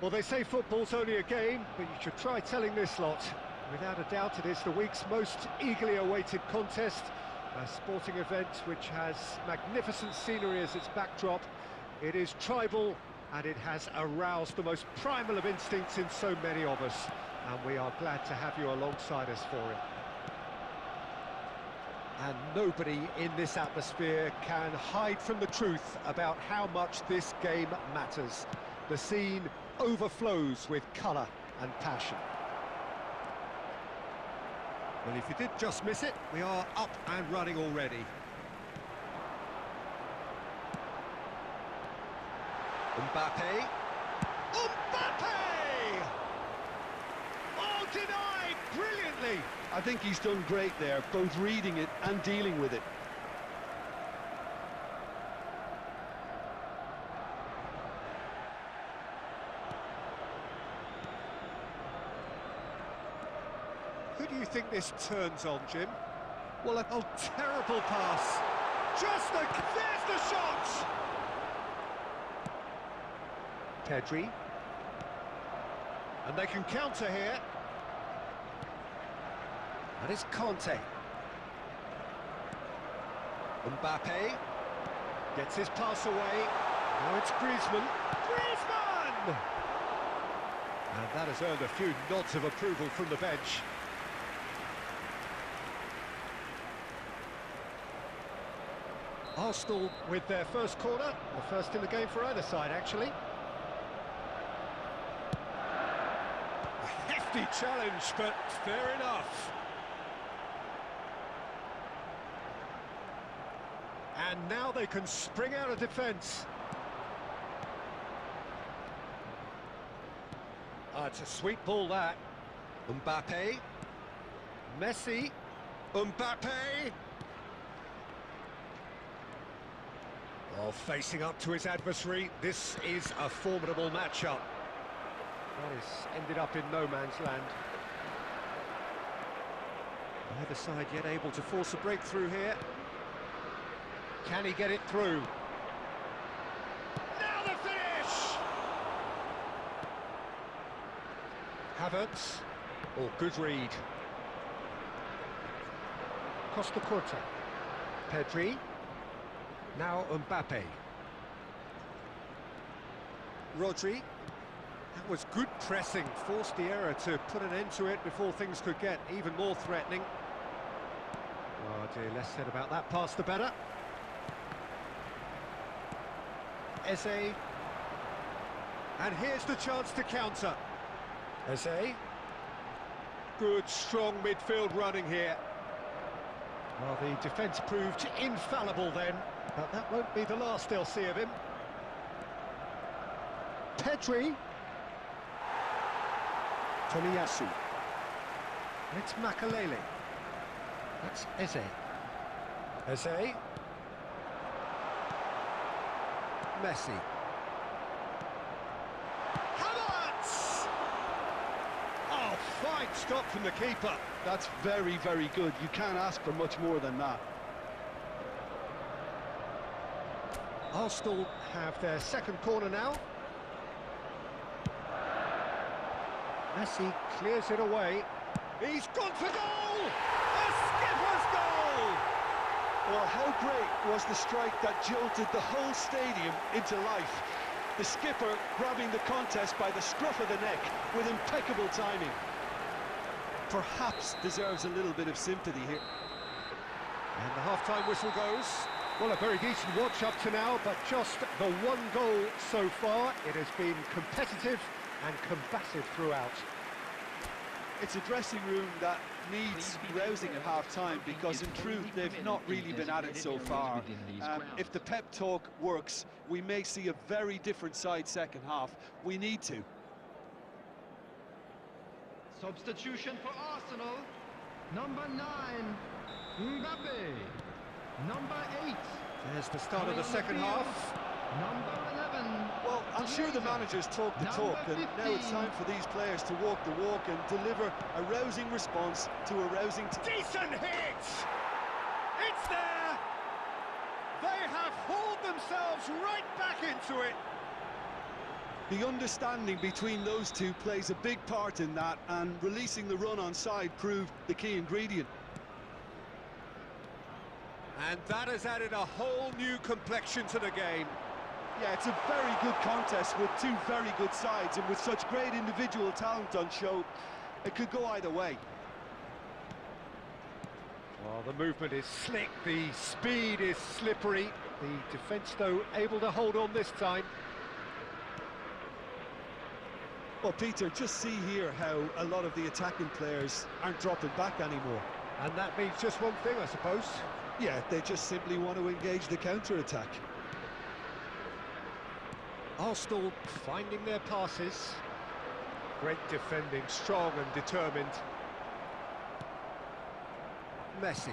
Well, they say football's only a game, but you should try telling this lot. Without a doubt, it is the week's most eagerly awaited contest, a sporting event which has magnificent scenery as its backdrop. It is tribal, and it has aroused the most primal of instincts in so many of us, and we are glad to have you alongside us for it. And nobody in this atmosphere can hide from the truth about how much this game matters. The scene overflows with colour and passion. Well, if you did just miss it, we are up and running already. Mbappe. Mbappe! Oh, denied brilliantly! I think he's done great there, both reading it and dealing with it. Who do you think this turns on, Jim? Well, oh, terrible pass. There's the shot! Pedri. And they can counter here. And it's Conte. Mbappe gets his pass away. Now it's Griezmann. Griezmann! And that has earned a few nods of approval from the bench. Arsenal with their first corner, the first in the game for either side, actually. A hefty challenge, but fair enough. And now they can spring out of defence. It's a sweet ball, that. Mbappe. Messi. Mbappe. Oh, facing up to his adversary, this is a formidable matchup. That has ended up in no man's land. Neither side yet able to force a breakthrough here. Can he get it through? Now the finish! Havertz. Oh, good read. Costa Curta. Pedri. Now Mbappe. Rodri. That was good pressing, forced the error to put an end to it before things could get even more threatening. Oh dear, less said about that pass the better. Eze. And here's the chance to counter. Eze. Good, strong midfield running here. Well, the defence proved infallible then, but that won't be the last they'll see of him. Pedri. Tomiyasu. It's Makalele. That's Eze. Eze. Messi. Havertz! Oh, fine stop from the keeper. That's very, very good. You can't ask for much more than that. Arsenal have their second corner now. Messi clears it away. He's gone for goal! A skipper's goal! Well, how great was the strike that jolted the whole stadium into life? The skipper grabbing the contest by the scruff of the neck with impeccable timing. Perhaps deserves a little bit of sympathy here. And the half-time whistle goes. Well, a very decent watch up to now, but just the one goal so far. It has been competitive and combative throughout. It's a dressing room that needs rousing at half-time, because in truth they've not really been at it so far. If the pep talk works, we may see a very different side second half. We need to. Substitution for Arsenal. Number 9, Mbappe. Number 8. There's the start of the second half. Number 11. Well, I'm sure the managers talk the talk, and now it's time for these players to walk the walk and deliver a rousing response to a rousing... Decent hit! It's there! They have hauled themselves right back into it! The understanding between those two plays a big part in that, and releasing the run on side proved the key ingredient. And that has added a whole new complexion to the game. Yeah, it's a very good contest with two very good sides, and with such great individual talent on show, it could go either way. Well, the movement is slick, the speed is slippery. The defence, though, able to hold on this time. Well, Peter, just see here how a lot of the attacking players aren't dropping back anymore. And that means just one thing, I suppose. Yeah, they just simply want to engage the counter-attack. Arsenal finding their passes. Great defending, strong and determined. Messi.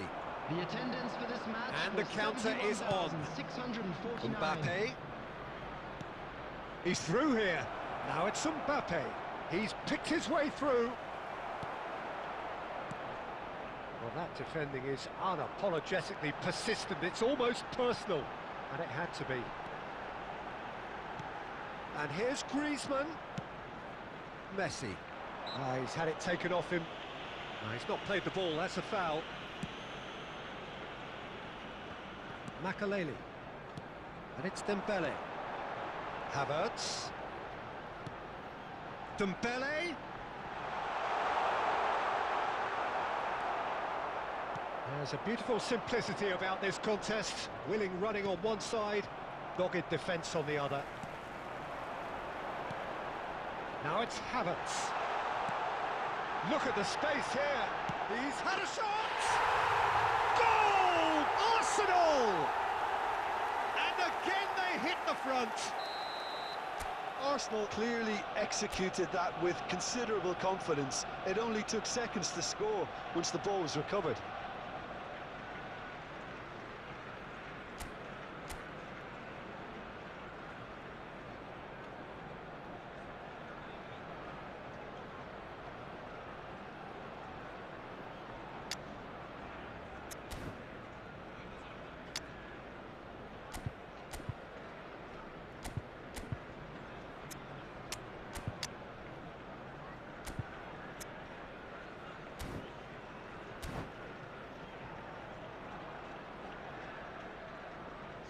The attendance for this match And the counter is on. 649. Mbappe. He's through here. Now it's Mbappe. He's picked his way through. Well, that defending is unapologetically persistent. It's almost personal, and it had to be. And here's Griezmann. Messi. He's had it taken off him. He's not played the ball, that's a foul. Makaleli. And it's Dembele. Havertz. Dembele. There's a beautiful simplicity about this contest. Willing running on one side, dogged defence on the other. Now it's Havertz. Look at the space here. He's had a shot! Goal! Arsenal! And again they hit the front. Arsenal clearly executed that with considerable confidence. It only took seconds to score once the ball was recovered.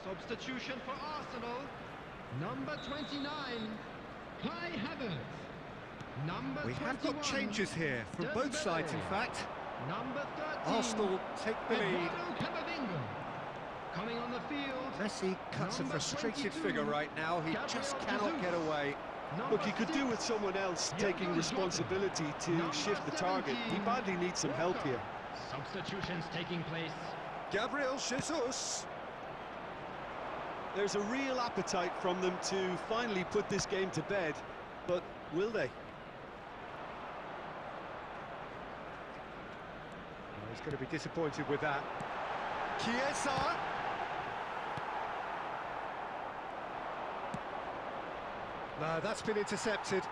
Substitution for Arsenal. Number 29, Kai Havertz. Number We have got 21, changes here from both Dembele. sides, in fact. Number 13, Arsenal take the lead. Eduardo Camavinga. Coming on the field. Messi cuts a Number frustrated 22, figure right now. He just Gabriel cannot Jesus. get away. Look, he could do with someone else taking responsibility to shift the target. He badly needs some help here. Substitutions taking place. Gabriel Jesus. There's a real appetite from them to finally put this game to bed, but will they? He's going to be disappointed with that. Chiesa. No, that's been intercepted.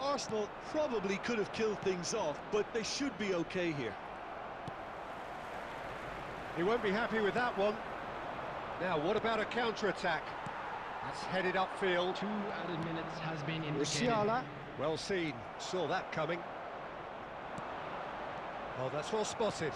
Arsenal probably could have killed things off, but they should be okay here. He won't be happy with that one. Now, what about a counter-attack? That's headed upfield. 2 added minutes has been indicated. Musiala. Well seen, saw that coming. Oh, that's well spotted.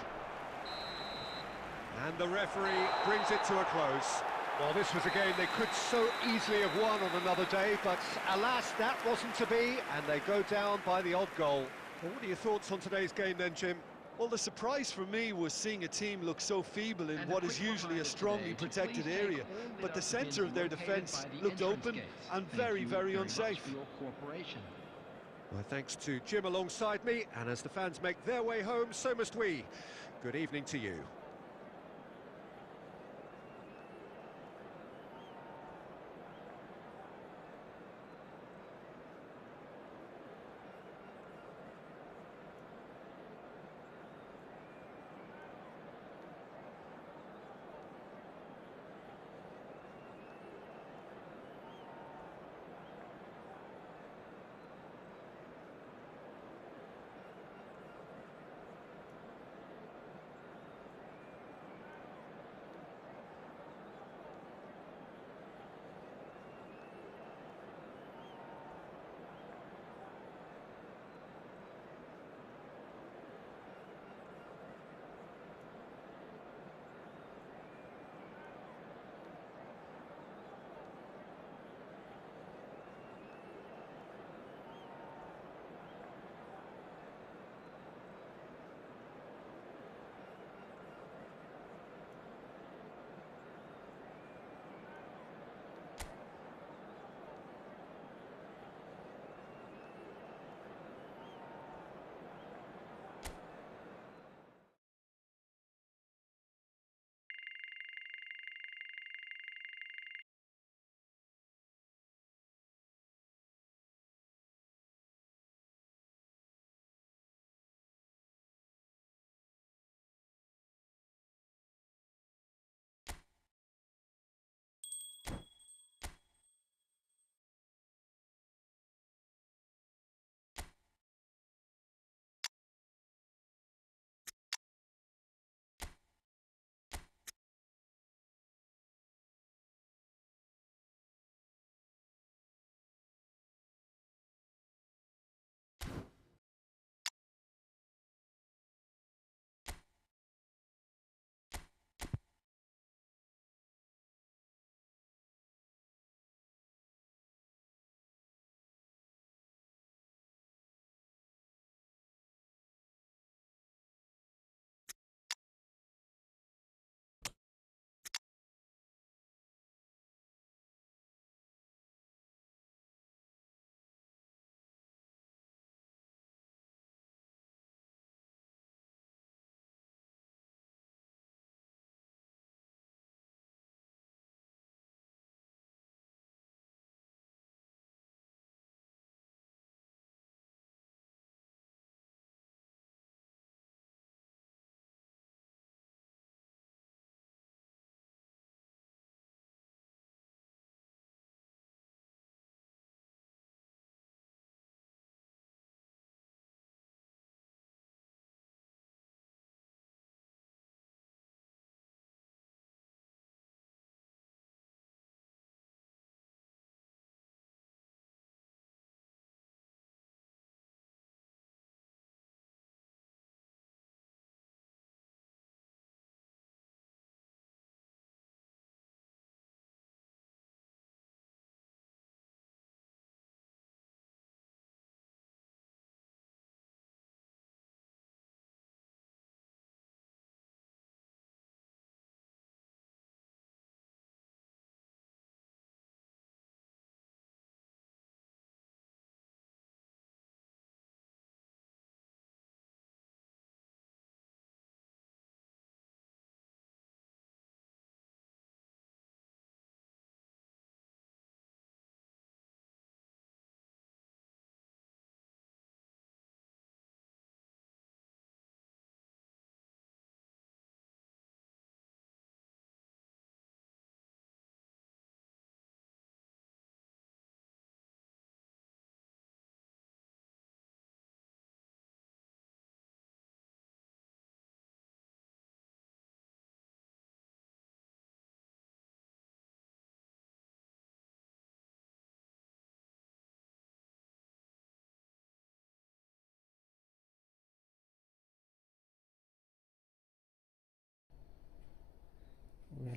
And the referee brings it to a close. Well, this was a game they could so easily have won on another day, but alas, that wasn't to be, and they go down by the odd goal. Well, what are your thoughts on today's game then, Jim? Well, the surprise for me was seeing a team look so feeble in what is usually a strongly protected area, but the centre of their defence looked open and very, very unsafe. Well, thanks to Jim alongside me, and as the fans make their way home, so must we. Good evening to you.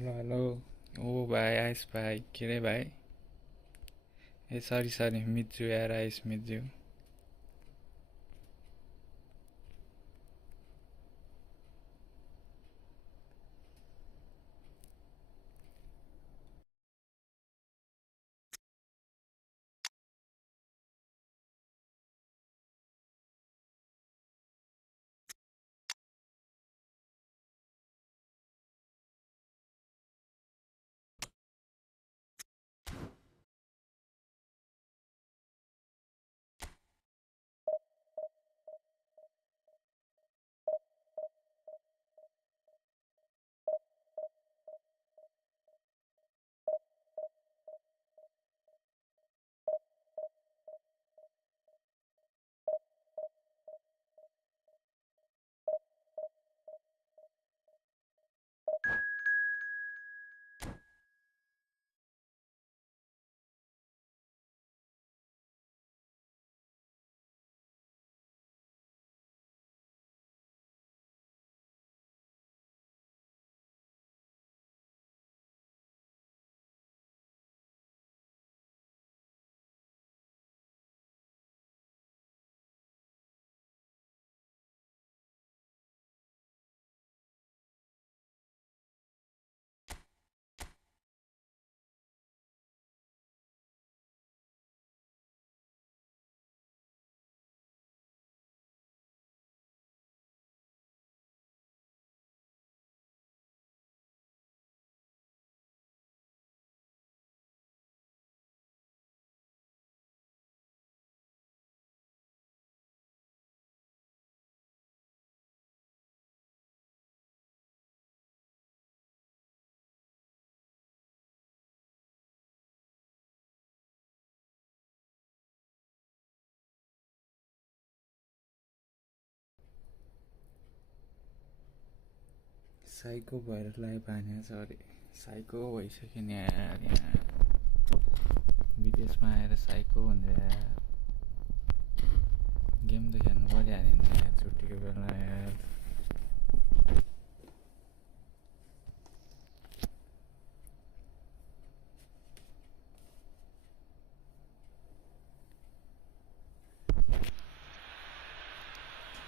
Hello. Oh, bye, ice bye. Kire bye. Hey, sorry, Mitju, yaar, ice Mitju. Psycho भइरलाई पानी सरी psycho भइसक्यो नि यार यहाँ विदेशमा आएर psycho भनेर game त खेल्नु परिहाल्यो नि यार छुट्टीको बेला यार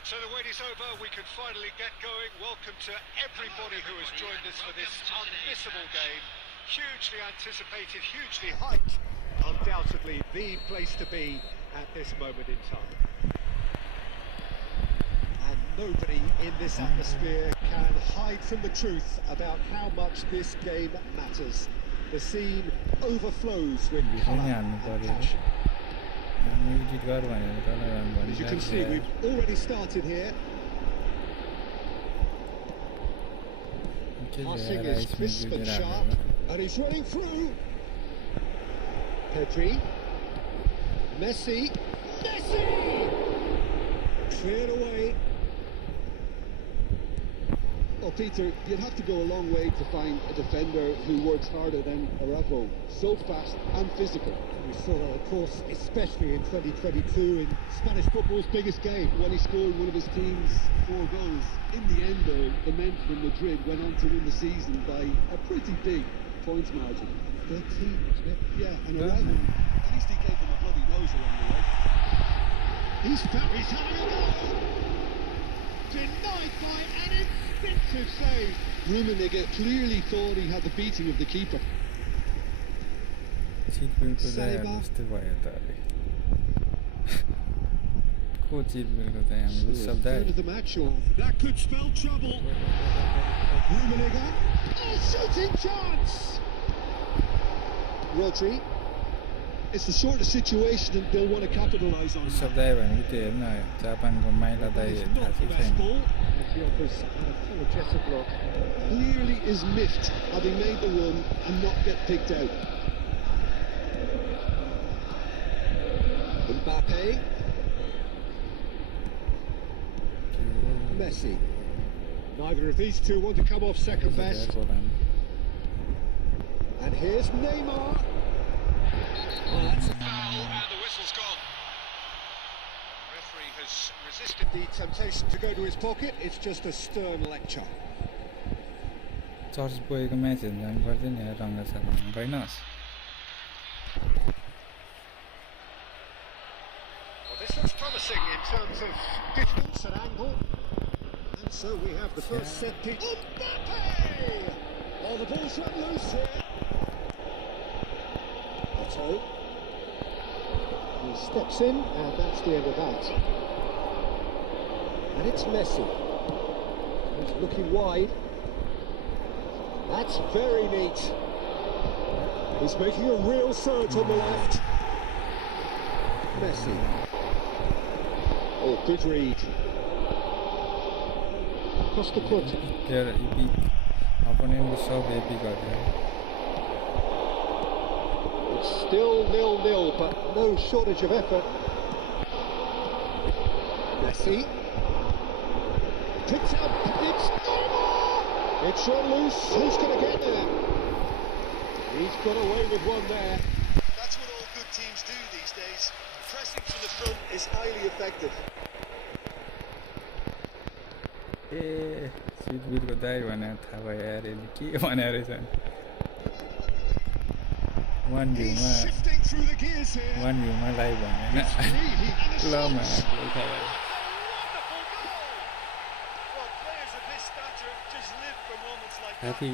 So the wait is over, we can finally get going. Welcome to everybody who has joined us for this unmissable game. Hugely anticipated, hugely hyped. Undoubtedly the place to be at this moment in time. And nobody in this atmosphere can hide from the truth about how much this game matters. The scene overflows with colour and passion. As you can see, we've already started here. Passing is crisp and sharp, and he's running through. Pedri, Messi, cleared away. Well, Peter, you'd have to go a long way to find a defender who works harder than Araujo. So fast and physical. We saw that, of course, especially in 2022 in Spanish football's biggest game, when he scored one of his team's 4 goals. In the end, though, the men from Madrid went on to win the season by a pretty big points margin. 13, wasn't it? Yeah, and Araujo, at least he gave them a bloody nose along the way. He's having a go! Denied by an instinctive save. Rummenigge clearly thought he had the beating of the keeper. Third of the match, or that could spell trouble. Rummenigge, shooting chance. Rodri. It's the sort of situation that they'll want to capitalise on. It's not the best ball. He offers an apologetic look. Clearly is miffed having made the run and not get picked out. Mbappe. Messi. Neither of these two want to come off second best. And here's Neymar. Oh, that's a foul, and the whistle's gone. The referee has resisted the temptation to go to his pocket. It's just a stern lecture. Church गएको म्याचहरू जानु पर्दैन यार रङ्गशालामा गइनस् Well, this looks promising in terms of distance and angle. And so we have the first set piece. Mbappe! Oh, the ball's run loose here. Otto. He steps in, and that's the end of that. And it's Messi. He's looking wide. That's very neat. He's making a real surge on the left. Messi. Oh, good read. Costa Curta. Their epic opponent was so epic out there. It's still 0-0, but no shortage of effort. Messi. Picks up. It's Neymar! It's run loose. Who's going to get there? He's got away with one there. That's what all good teams do these days. Pressing from the front is highly effective. Mitju Dai भनेर थाहा भयो यार यसले के भनेर रहेछ one view-मा live भनेन ल आफै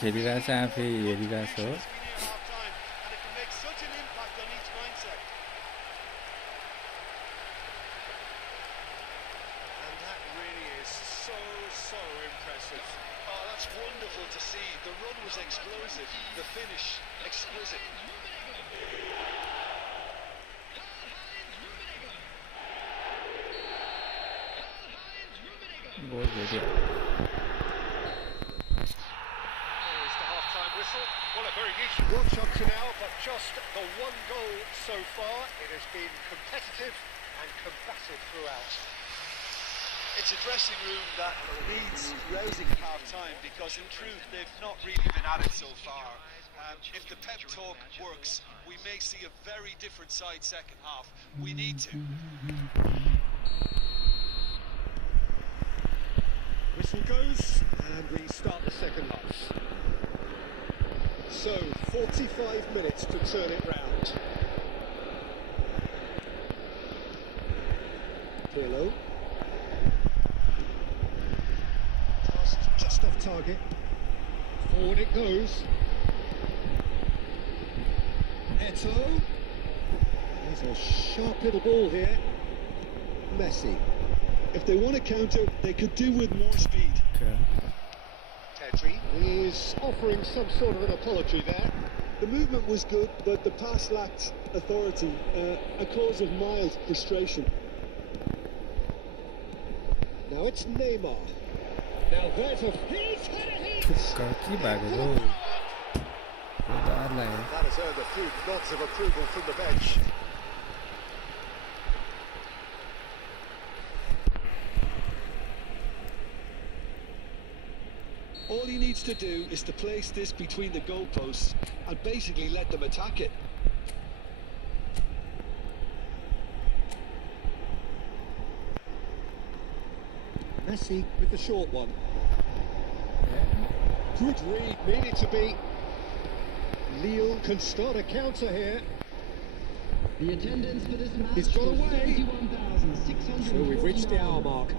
खेलिरहेछ आफै हेरिरहेछ हो So impressive. Oh, that's wonderful to see. The run was explosive, the finish exquisite. Goal video. There's the half-time whistle. Well, a very easy work up to now, but just the one goal so far. It has been competitive and combative throughout. It's a dressing room that needs raising at half-time because in truth they've not really been at it so far. If the pep talk works, we may see a very different side second half. We need to. Whistle goes, and we start the second half. So, 45 minutes to turn it round. Pirlo. Just off target. Forward it goes. Eto. There's a sharp little ball here. Messi. If they want to counter, they could do with more speed. Pedri is offering some sort of an apology there. The movement was good, but the pass lacked authority, a cause of mild frustration. Now it's Neymar. Now there's a... He's had a hit! That has earned a few nods of approval from the bench. All he needs to do is to place this between the goalposts and basically let them attack it. Messi with the short one. Good read, needed to be. Lille can start a counter here. The attendance for this match He's got was away. 71,600. So we've reached the hour mark.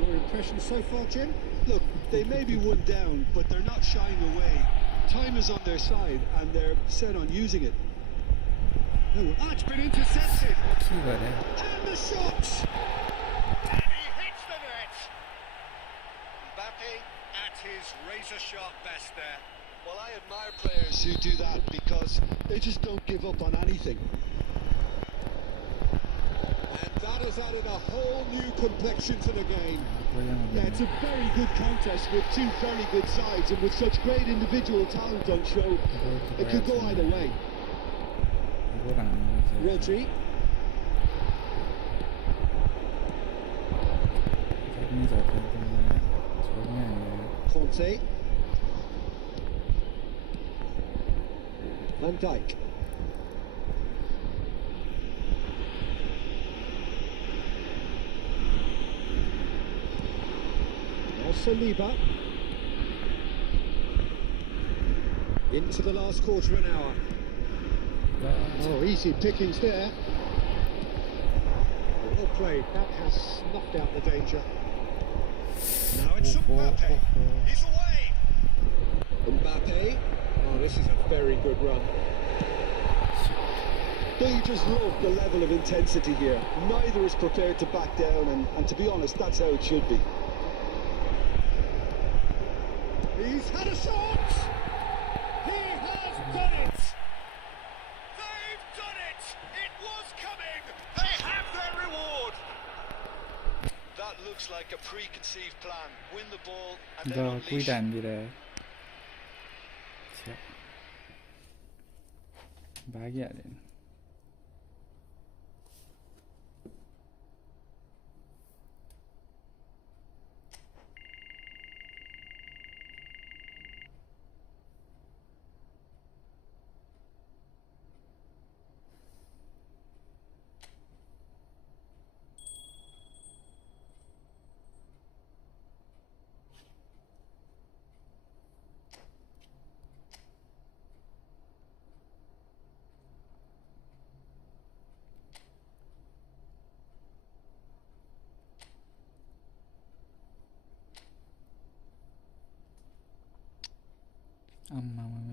Your impression so far, Jim? Look, they may be one down, but they're not shying away. Time is on their side, and they're set on using it. Oh, it's been intercepted. keeper And the shot! And he hits the net! Mbappe at his razor-sharp best there. Well, I admire players who do that because they just don't give up on anything. And that has added a whole new complexion to the game. Yeah, it's a very good contest with two very good sides, and with such great individual talent on show, it could go either way. Rodri. Conte. Van Dijk. Saliba. Into the last quarter of an hour. Oh, easy pickings there. Well played. That has snuffed out the danger. Now it's Mbappe. He's away. Mbappe. Oh, this is a very good run. They just love the level of intensity here. Neither is prepared to back down, and to be honest, that's how it should be. He's had a shot! He has done it! They've done it! It was coming! They have their reward! That looks like a preconceived plan. Win the ball and then Rồi, unleash. quy đàn gì đấy. Bahagia deh.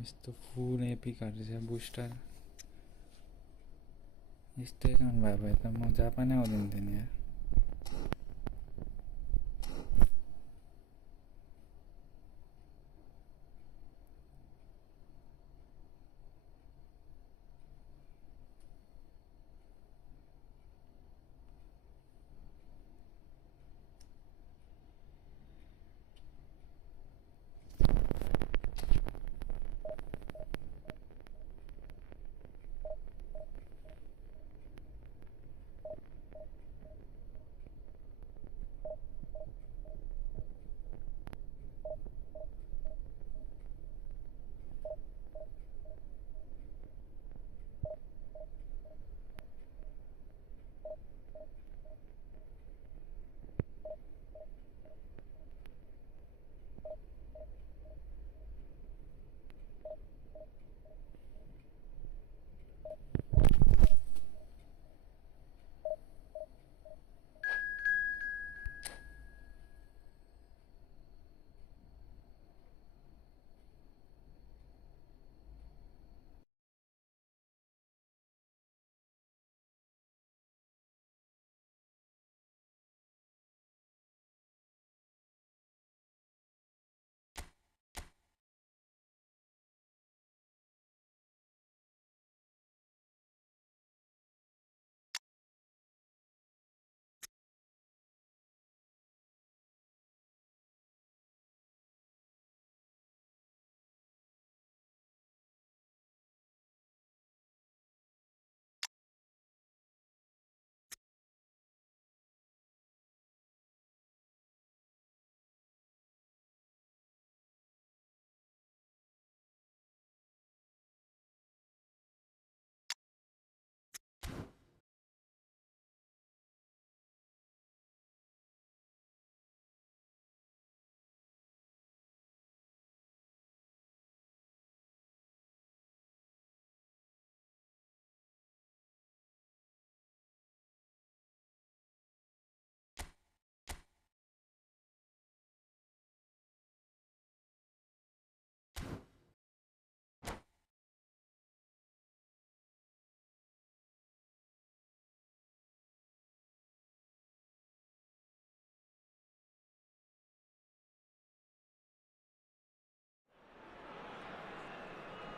यस्तो full एपिकहरु छ booster यस्तै काम भए भए त म जापानै आउँदैन थिएँ नि यार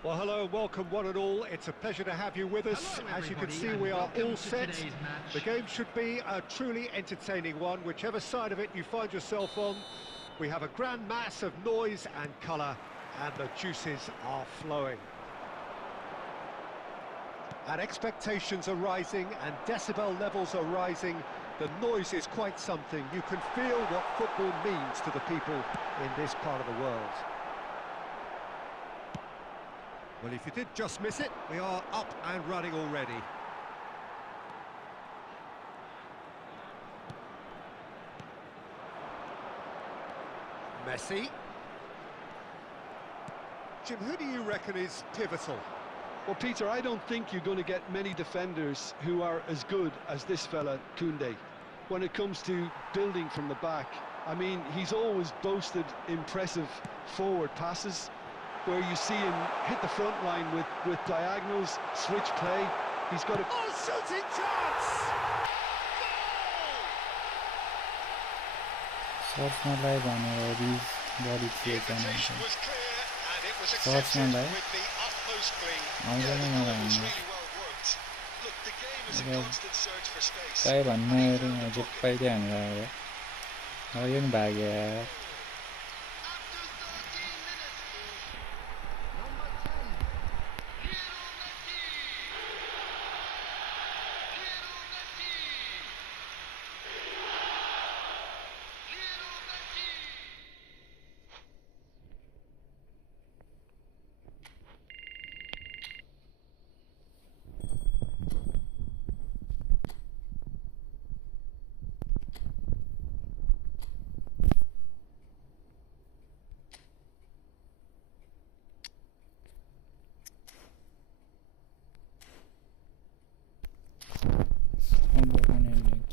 Well, hello and welcome one and all. It's a pleasure to have you with us. As you can see, we are all set. The game should be a truly entertaining one, whichever side of it you find yourself on. We have a grand mass of noise and colour, and the juices are flowing. And expectations are rising, and decibel levels are rising. The noise is quite something. You can feel what football means to the people in this part of the world. Well, if you did just miss it, we are up and running already. Messi. Jim, who do you reckon is pivotal? Well, Peter, I don't think you're going to get many defenders who are as good as this fella, Koundé. When it comes to building from the back, I mean, he's always boasted impressive forward passes, where you see him hit the front line with diagonals, switch play. He's got a... Oh, shooting chance! सर्ट्समालाई भनेर ridge बढी थिए च्यानलको सर्ट्समालाई आउँदैन मलाई हान्नु कहीँ भन्नु यहाँ जुप्पाइदियो हामीलाई अब यो नि भाग्यो यार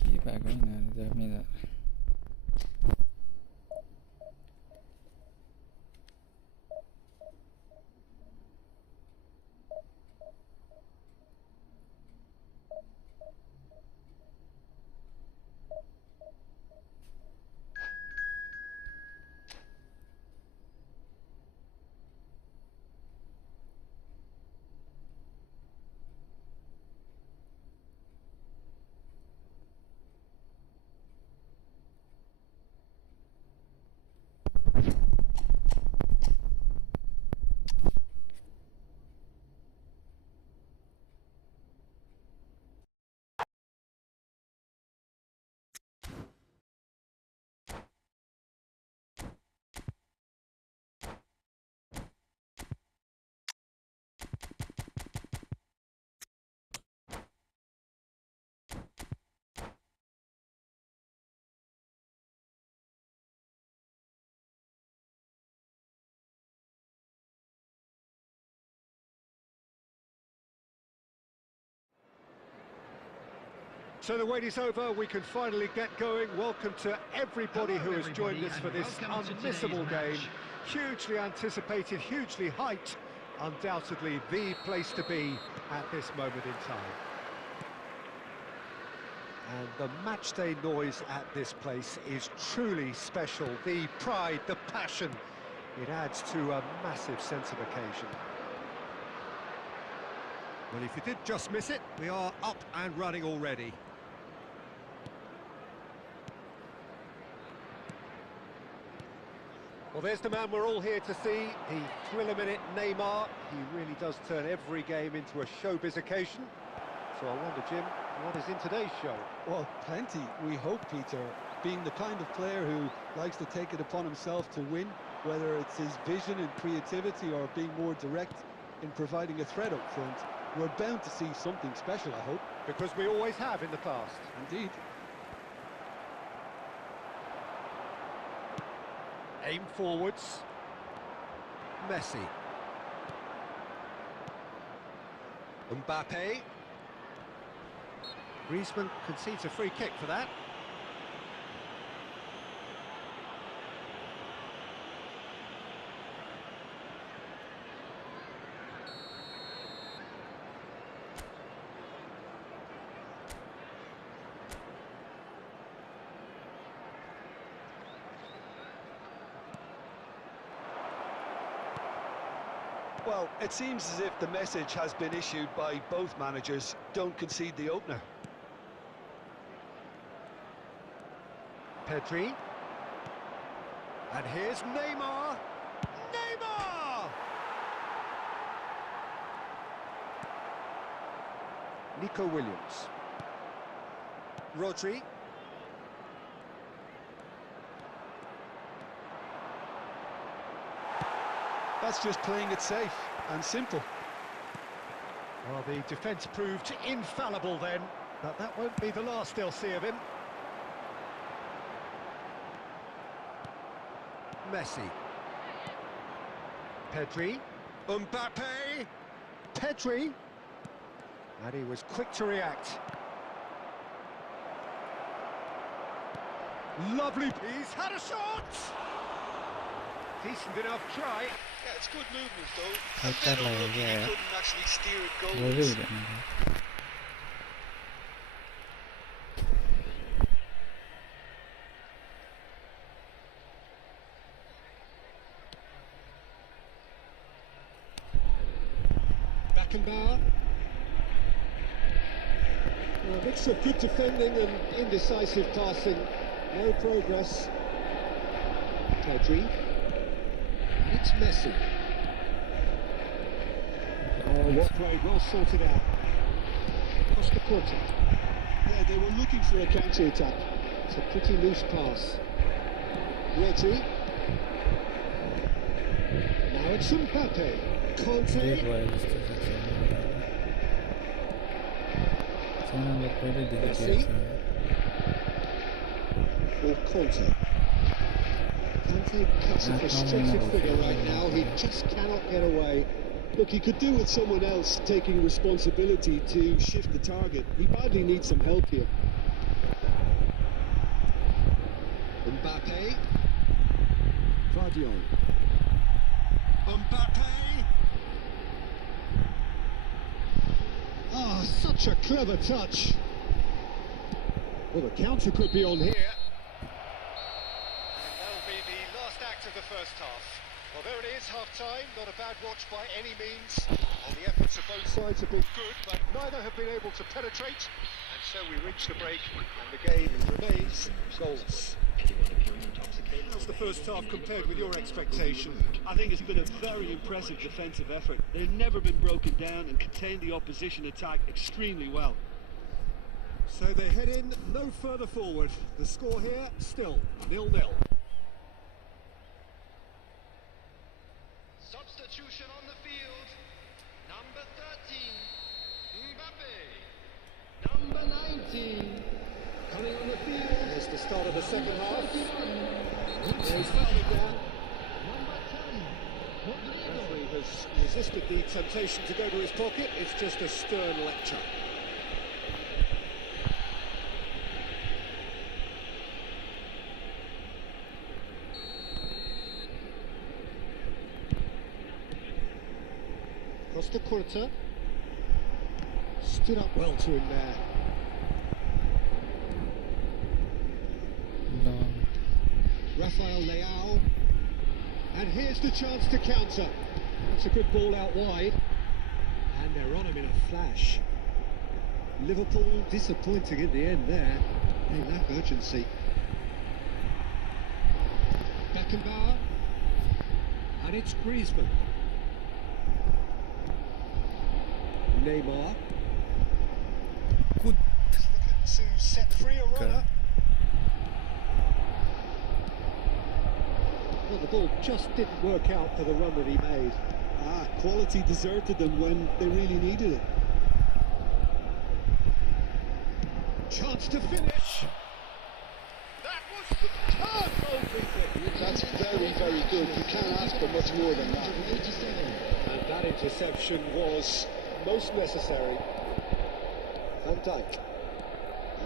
के भएको यिनीहरू जाप्ने त So the wait is over, we can finally get going. Welcome to everybody who has joined us for this unmissable game. Hugely anticipated, hugely hyped, undoubtedly the place to be at this moment in time. And the matchday noise at this place is truly special. The pride, the passion, it adds to a massive sense of occasion. Well, if you did just miss it, we are up and running already. Well, there's the man we're all here to see, the thriller-minute Neymar. He really does turn every game into a showbiz occasion. So I wonder, Jim, what is in today's show? Well, plenty, we hope, Peter. Being the kind of player who likes to take it upon himself to win, whether it's his vision and creativity or being more direct in providing a threat up front, we're bound to see something special, I hope. Because we always have in the past. Indeed. Aim forwards. Messi. Mbappe. Griezmann concedes a free kick for that. Well, it seems as if the message has been issued by both managers: don't concede the opener. Pedri. And here's Neymar. Neymar! Nico Williams. Rodri. That's just playing it safe and simple. Well, the defence proved infallible then, but that won't be the last they'll see of him. Messi. Pedri. Mbappe, Pedri, and he was quick to react. Lovely, he's had a shot! Decent enough try. Yeah, it's good movement though. Like that, like, Unlucky yeah. he couldn't actually steer it What goals. is it? Beckenbauer. A mix of good defending and indecisive passing. No progress. Pedri. And it's Messi. Oh, what play, well sorted out. Costa Corta. Yeah, they were looking for a counter-attack. It's a pretty loose pass. Retty. Now it's Mbappe. Conte. Big wise. Someone like where did they Messi. get Or Conte. Conte cuts a frustrated figure right now. He just cannot get away. Look, he could do with someone else taking responsibility to shift the target. He badly needs some help here. Mbappe. Vardiol. Mbappe. Ah, such a clever touch. Well, the counter could be on here. And that'll be the last act of the first half. Well, there it is, half-time. Not a bad watch by any means. And the efforts of both sides have been good, but neither have been able to penetrate. And so we reach the break, and the game remains goalless. How's the first half compared with your expectation? I think it's been a very impressive defensive effort. They've never been broken down and contained the opposition attack extremely well. So they head in no further forward. The score here, still 0-0. Substitution on the field. Number 13, Mbappe. Number 19, coming on the field. Here's the start of the second half. 21, He's fouled it down. number 10, Rodrigo. Referee has resisted the temptation to go to his pocket. It's just a stern lecture. Costa Corta stood up well to him there. No. Rafael Leao, and here's the chance to counter. It's a good ball out wide, and they're on him in a flash. Liverpool disappointing in the end there. They lack urgency. Beckenbauer, and it's Griezmann. Neymar. Good. Looking to set free a runner. Well, the ball just didn't work out for the run that he made. Quality deserted them when they really needed it. Chance to finish. That was superb goalkeeping. That's very, very good. You can't ask for much more than that. 87, And that interception was most necessary. Van Dijk.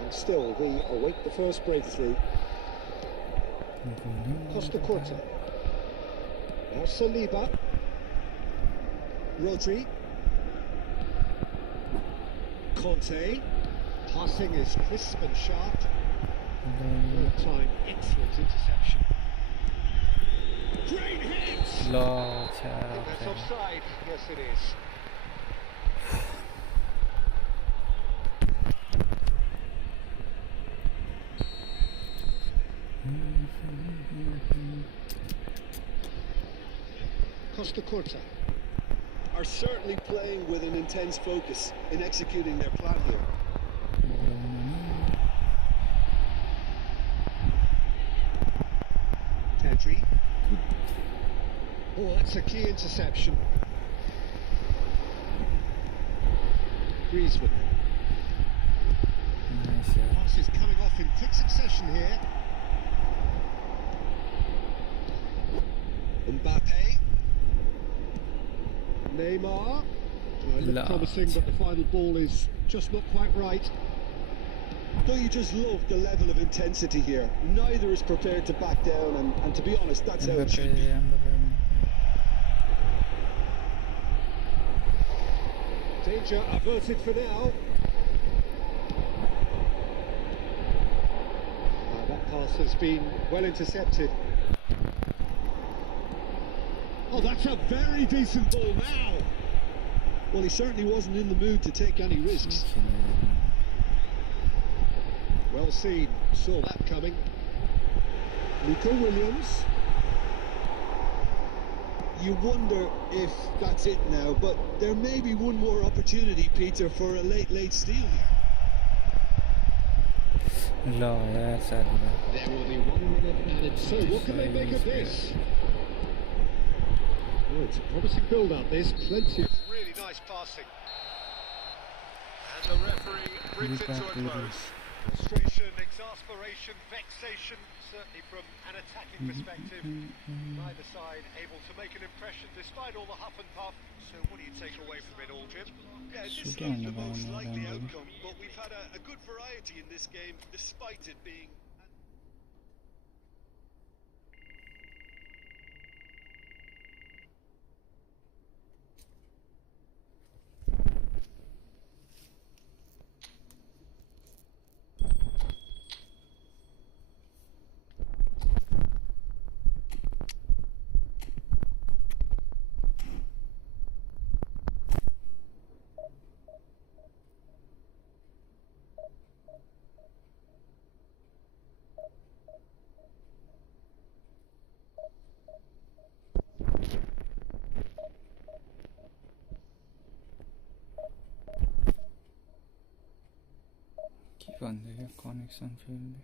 And still, we await the first breakthrough. Costa Corta. Now Saliba. Rodri. Conte. Passing is crisp and sharp. All-time excellent interception. Great hit! Law, That's offside. Yes, it is. Costa Corta. Are certainly playing with an intense focus in executing their plan here. Pedri. Oh, that's a key interception. Griezmann. Nice, yeah. Pass is coming off in quick succession here. Mbappe. Neymar. Looked Large. promising, but the final ball is just not quite right. Don't you just love the level of intensity here? Neither is prepared to back down, and to be honest, that's how it should be. Danger averted for now. That pass has been well intercepted. Oh, that's a very decent ball now. Well, he certainly wasn't in the mood to take any risks. Well seen, saw that coming. Nico Williams. You wonder if that's it now, but there may be one more opportunity, Peter, for a late steal here. There will be 1 minute added. So what can they make of this? Oh, it's a promising build-up, this. Plenty of really nice passing. And the referee brings it to a close. Frustration, exasperation, vexation, certainly from an attacking perspective. Neither side able to make an impression despite all the huff and puff. So what do you take away from it all, Jim? Yeah, this looked the most likely outcome, but we've had a good variety in this game, despite it being... Connection failed.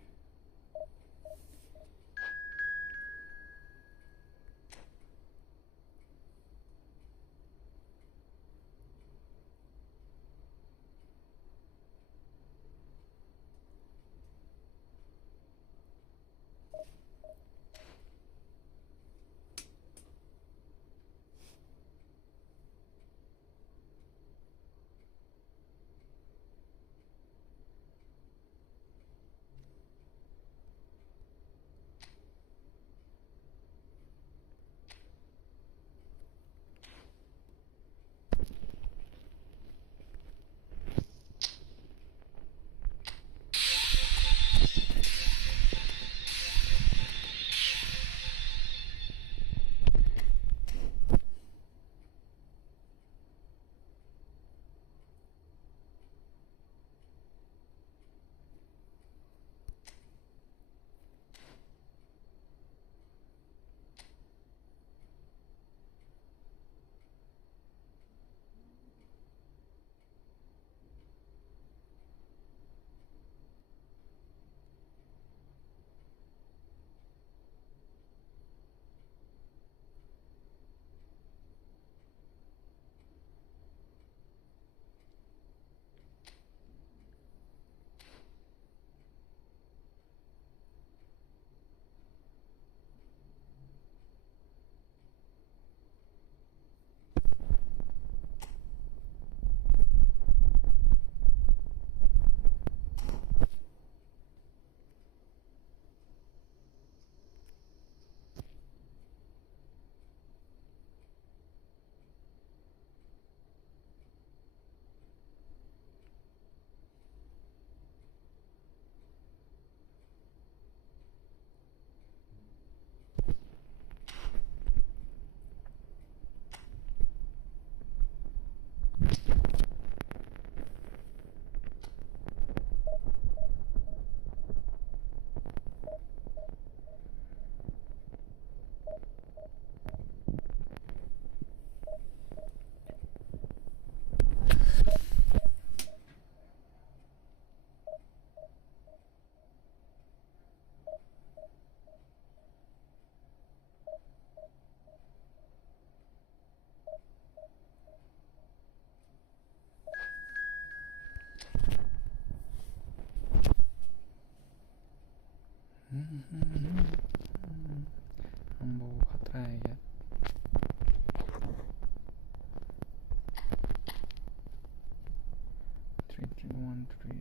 1, 3.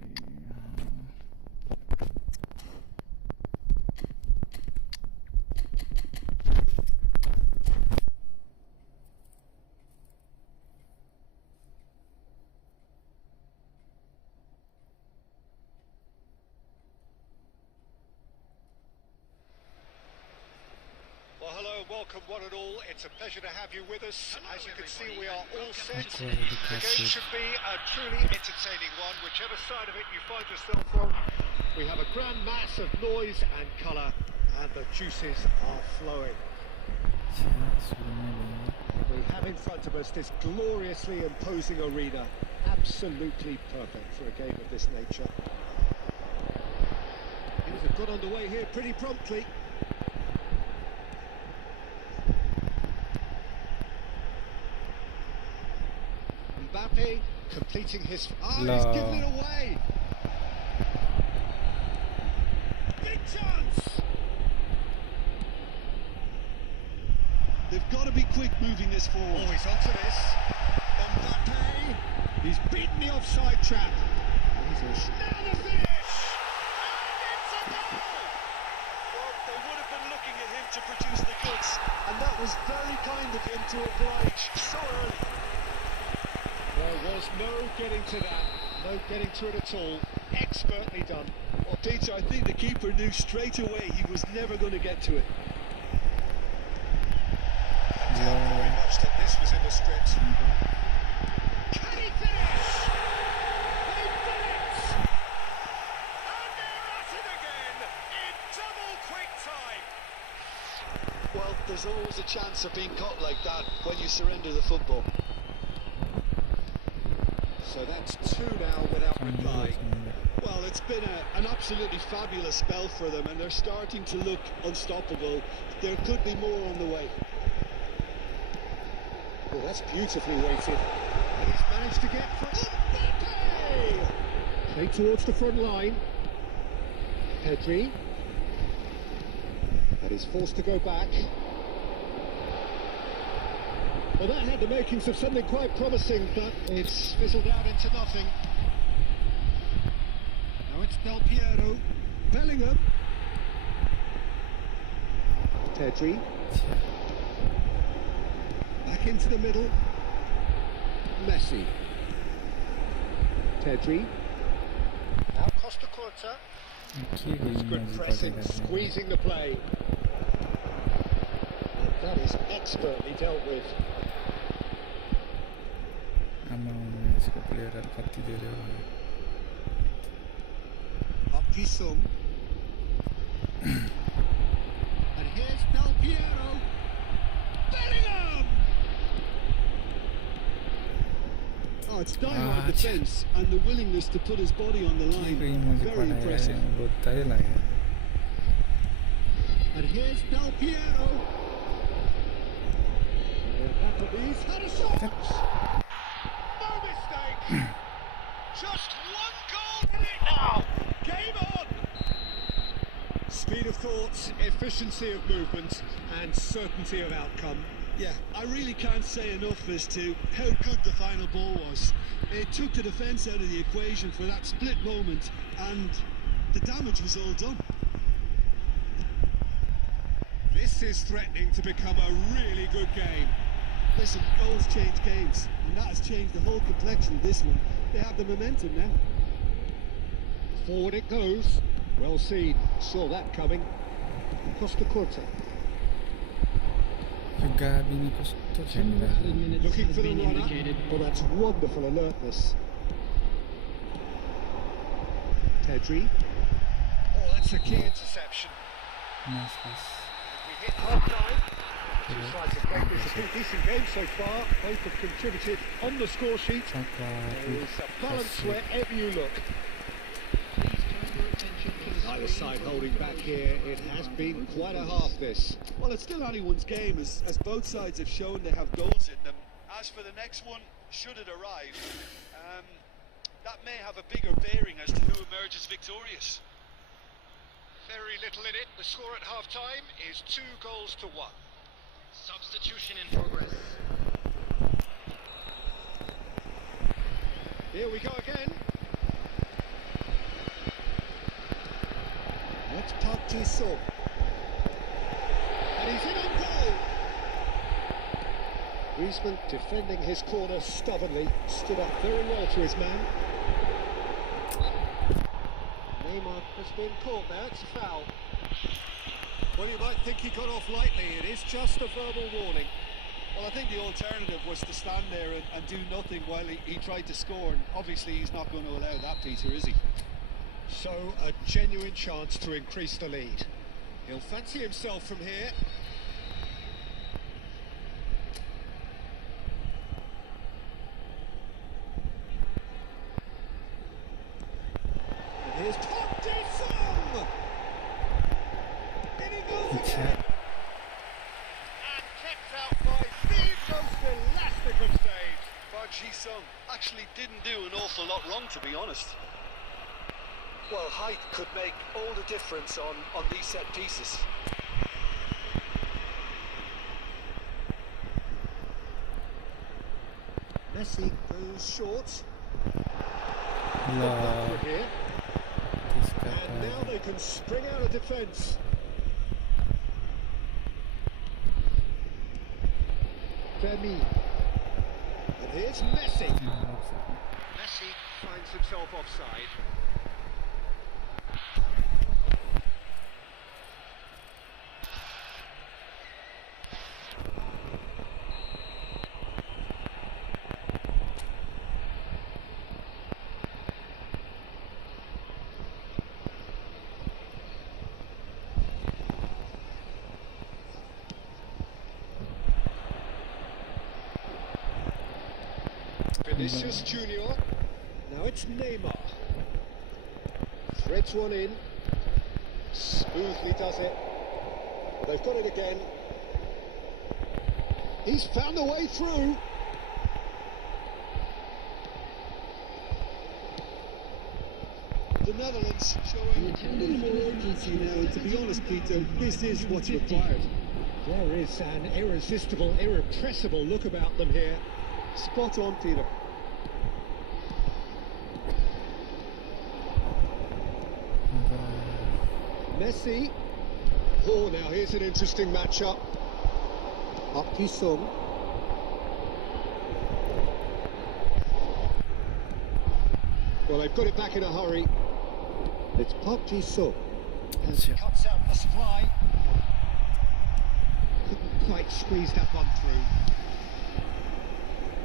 Well, hello and welcome one and all. It's a pleasure to have you with us. As you can see, we are all set. Of course, The game should be a truly entertaining one, whichever side of it you find yourself on. We have a grand mass of noise and colour, and the juices are flowing. We have in front of us this gloriously imposing arena, absolutely perfect for a game of this nature. Things have got underway here pretty promptly. Mbappe completing his... he's given it away! Big chance! They've got to be quick moving this forward. Oh, he's onto this. Mbappe! He's beaten the offside trap. Jesus. Now the finish! And it's a goal! Well, they would have been looking at him to produce the goods, and that was very kind of him to oblige so early. There was no getting to that, no getting to it at all. Expertly done. Well, Peter, I think the keeper knew straight away he was never going to get to it. I doubt very much that this was in the script. Can he finish? He did it! And they're at it again in double quick time. Well, there's always a chance of being caught like that when you surrender the football. So that's 2 now without reply. Well, it's been an absolutely fabulous spell for them, and they're starting to look unstoppable. There could be more on the way. Oh, that's beautifully weighted. And he's managed to get Mbappe! Play towards the front line. Pedri. And he's forced to go back. Well, that had the makings of something quite promising, but it's fizzled out into nothing. Now it's Del Piero. Bellingham. Pedri. Back into the middle. Messi. Pedri. Now Costa Curta. Good pressing, squeezing the play. And that is expertly dealt with. Up Jisung. And here's Del Piero. Bellingham! Oh, it's dynamite defence and the willingness to put his body on the line. Very impressive. And here's Del Piero. He's had a shot. No mistake. Just one goal. Now, game on. Speed of thought, efficiency of movement, and certainty of outcome. Yeah, I really can't say enough as to how good the final ball was. It took the defence out of the equation for that split moment, and the damage was all done. This is threatening to become a really good game. Listen, goals change games, and that has changed the whole complexion of this one. They have the momentum now. Forward it goes. Well seen. Saw that coming. Costa Curta. Looking for the runner. Well, that's wonderful alertness. Pedri. Oh, that's a key interception. Nice. We hit half-time. Two sides have played this a pretty decent game so far. Both have contributed on the score sheet. There is a balance wherever you look. Either side holding back here. It has been quite a half, this. Well, it's still anyone's game, as both sides have shown they have goals in them. As for the next one, should it arrive, that may have a bigger bearing as to who emerges victorious. Very little in it. The score at half-time is 2-1. Substitution in progress. Here we go again. Ji-sung. And he's in on goal. Griezmann defending his corner stubbornly, stood up very well to his man. Neymar has been caught there, it's a foul. Well, you might think he got off lightly. It is just a verbal warning. Well, I think the alternative was to stand there and do nothing while he tried to score. And obviously, he's not going to allow that, Peter, is he? So, a genuine chance to increase the lead. He'll fancy himself from here. And here's Park Ji-sung! In he goes again! And kept out by the most elastic of saves. Park Ji-sung actually didn't do an awful lot wrong, to be honest. Well, height could make all the difference on these set pieces. Messi goes short. La. Backward here. And now they can spring out of defence. Femi. And here's Messi. Messi finds himself offside. Vinicius Junior. Now it's Neymar. Threads one in. Smoothly does it. They've got it again. He's found a way through. The Netherlands showing a little more urgency now. To be honest, Peter, this is what's required. There is an irresistible, irrepressible look about them here. Spot on, Peter. Messi. Oh, now here's an interesting matchup. Park Ji-sung. Well, they've got it back in a hurry. It's Park Ji-sung. And cuts out the sablai. Couldn't quite squeeze that one through.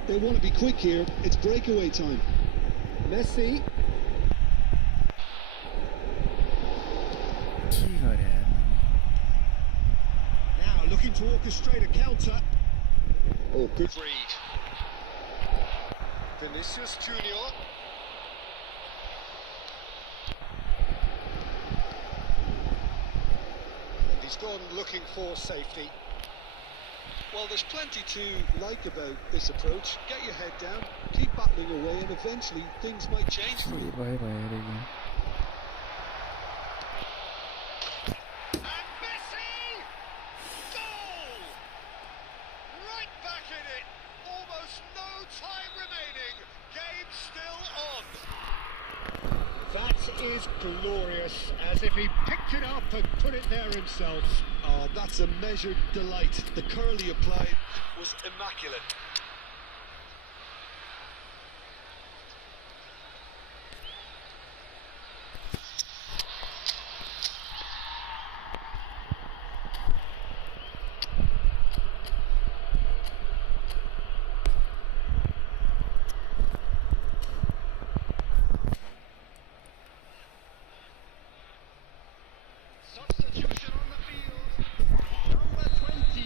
They want to be quick here. It's breakaway time. Messi. Now looking to orchestrate a counter. Oh, good read. Vinicius Junior. And he's gone looking for safety. Well, there's plenty to like about this approach. Get your head down, keep battling away, and eventually things might change for you. Bye bye again. And Messi! Goal! Right back in it. Almost no time remaining. Game still on. That is glorious, as if he picked it up and put it there himself. Oh, that's a measured delight. The curl he applied was immaculate. Substitution on the field. Number 20,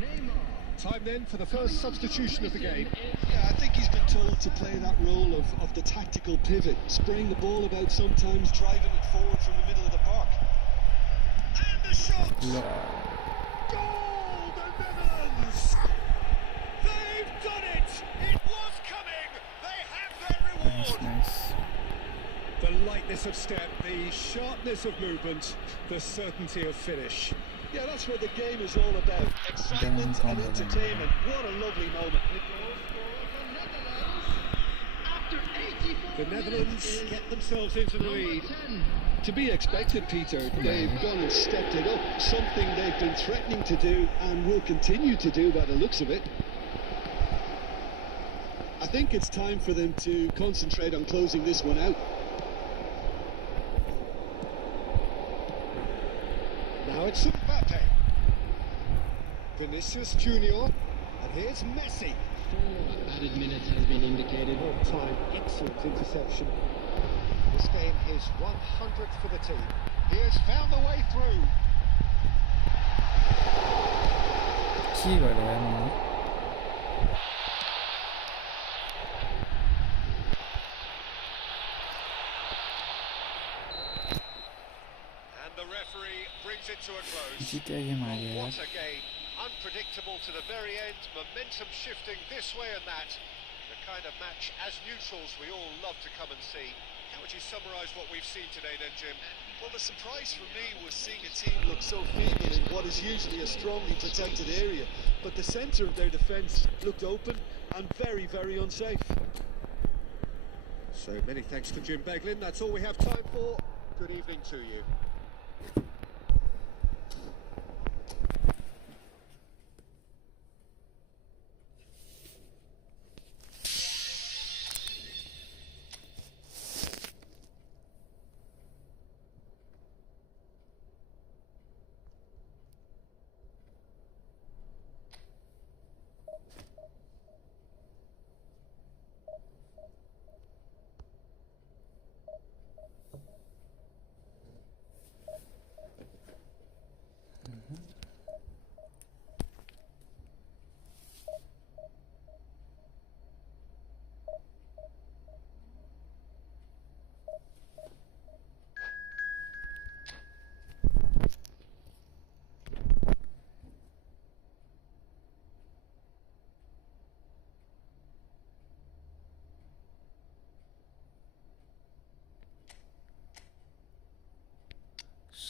Neymar. Time then for the first substitution of the game. Yeah, I think he's been told to play that role of the tactical pivot, spraying the ball about sometimes, driving it forward from the middle of the park. And the shot! La. Goal, the Netherlands! They've done it! It was coming! They have their reward! Nice. The lightness of step, the sharpness of movement, the certainty of finish. Yeah, that's what the game is all about. Excitement and entertainment. What a lovely moment. The goal scorer for Netherlands after 84 The Netherlands get themselves into the lead. To be expected, Peter. They've gone and stepped it up, something they've been threatening to do and will continue to do by the looks of it. I think it's time for them to concentrate on closing this one out. Now it's Mbappe. Vinicius Junior. And here's Messi. 4 added minutes has been indicated. All time, excellent interception. This game is 100th for the team. He has found the way through. के गर्यो यार मैले And the referee brings it to a close. जित्यो game हाल्यो यार What a game. Unpredictable to the very end. Momentum shifting this way and that. The kind of match, as neutrals, we all love to come and see. How would you summarise what we've seen today then, Jim? Well, the surprise for me was seeing a team look so feeble in what is usually a strongly protected area. But the centre of their defence looked open and very, very unsafe. So many thanks to Jim Beglin. That's all we have time for. Good evening to you.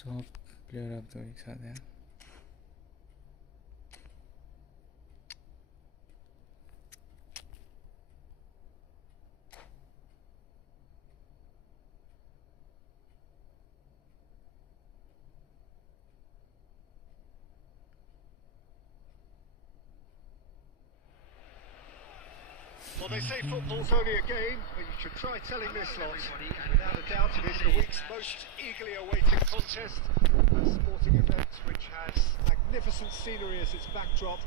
सब player of the week साथ यार Well, they say football's only a game, but you should try telling this lot. Without a doubt, it is the week's most eagerly awaited contest. A sporting event which has magnificent scenery as its backdrop.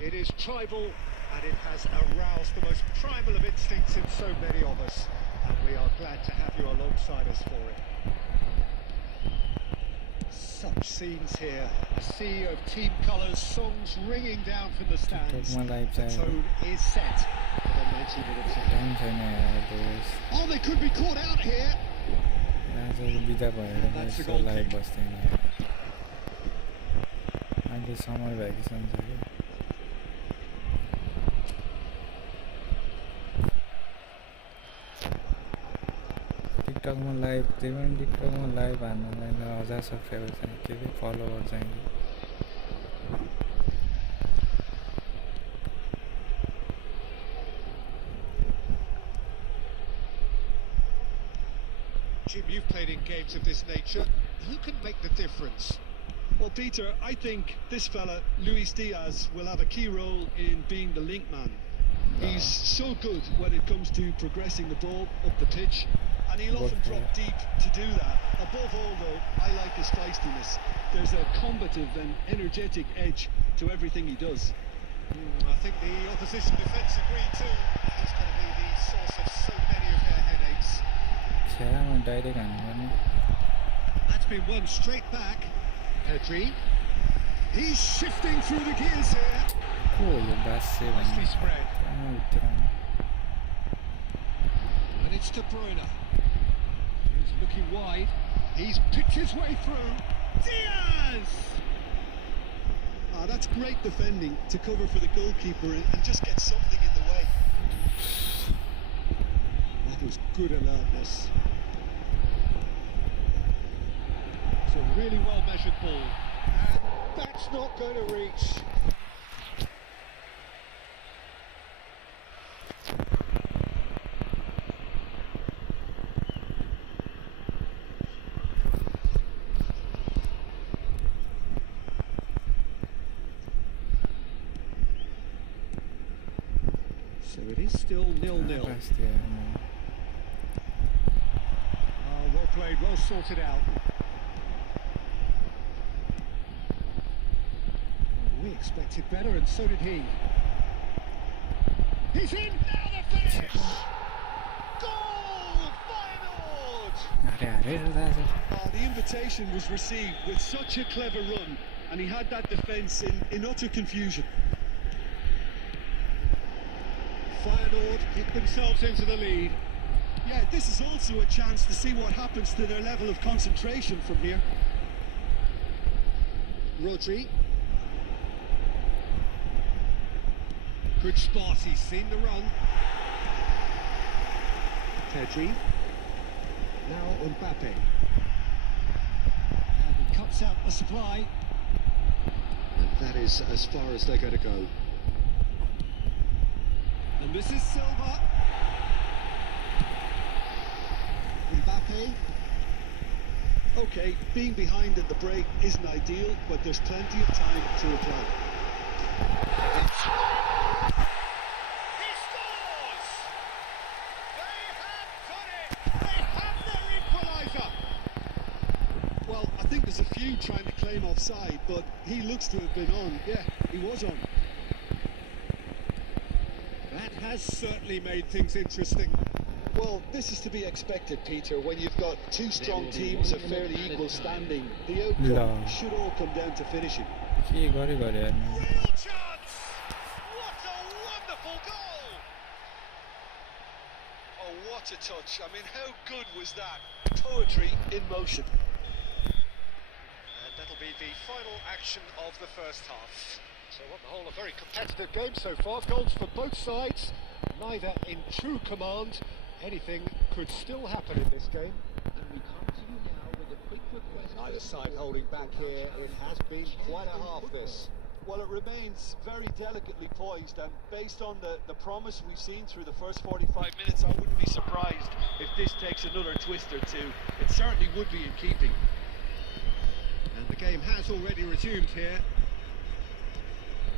It is tribal, and it has aroused the most primal of instincts in so many of us. And we are glad to have you alongside us for it. Such scenes here. A sea of team colours, songs ringing down from the stands. The tone is set. 90 minutes ahead. Oh, they could be caught out here. बिदा भएर यसो live बस्दैन अहिले summer vacation छ कि टिकटकमा live त्यही पनि टिकटकमा live हान्नलाई 1000 subscriber चाहियो के के फलोवर चाहियो Jim, you've played in games of this nature. Who can make the difference? Well, Peter, I think this fella, Luis Diaz, will have a key role in being the link man. He's so good when it comes to progressing the ball up the pitch, and he'll often drop deep to do that. Above all, though, I like his feistiness. There's a combative and energetic edge to everything he does. I think the opposition defence agree too. He's going to be the source of so many of their headaches. That's been won straight back. Pedri. He's shifting through the gears here. Nicely spread. And it's De Bruyne. He's looking wide. He's picked his way through. Diaz! Ah, that's great defending to cover for the goalkeeper and just get something in the way. That was good alertness. It's a really well measured ball. And that's not going to reach. So it is still 0-0. Pasti ya. Oh, well played, well sorted out. We expected better, and so did he. He's in! Now the finish! Goal! Feyenoord! The invitation was received with such a clever run, and he had that defence in utter confusion. Feyenoord kick themselves into the lead. Yeah, this is also a chance to see what happens to their level of concentration from here. Rodri. Good spot, he's seen the run. Pedri. Now Mbappe. And he cuts out the supply. And that is as far as they're going to go. And this is Silva. Mbappe. Okay, being behind at the break isn't ideal, but there's plenty of time to reply. He scores! They have done it! They have their equaliser! Well, I think there's a few trying to claim offside, but he looks to have been on. Yeah, he was on. That has certainly made things interesting. Well, this is to be expected, Peter, when you've got two strong teams of fairly equal standing. The outcome should all come down to finishing. Real chance! What a wonderful goal! Oh, what a touch. I mean, how good was that? Poetry in motion. And that'll be the final action of the first half. So on the whole, a very competitive game so far. Goals for both sides, neither in true command. Anything could still happen in this game. And we come to you now with a quick request. Either side holding back here. It has been quite a half, this. Well, it remains very delicately poised, and based on the promise we've seen through the first 45 minutes, I wouldn't be surprised if this takes another twist or two. It certainly would be in keeping. And the game has already resumed here.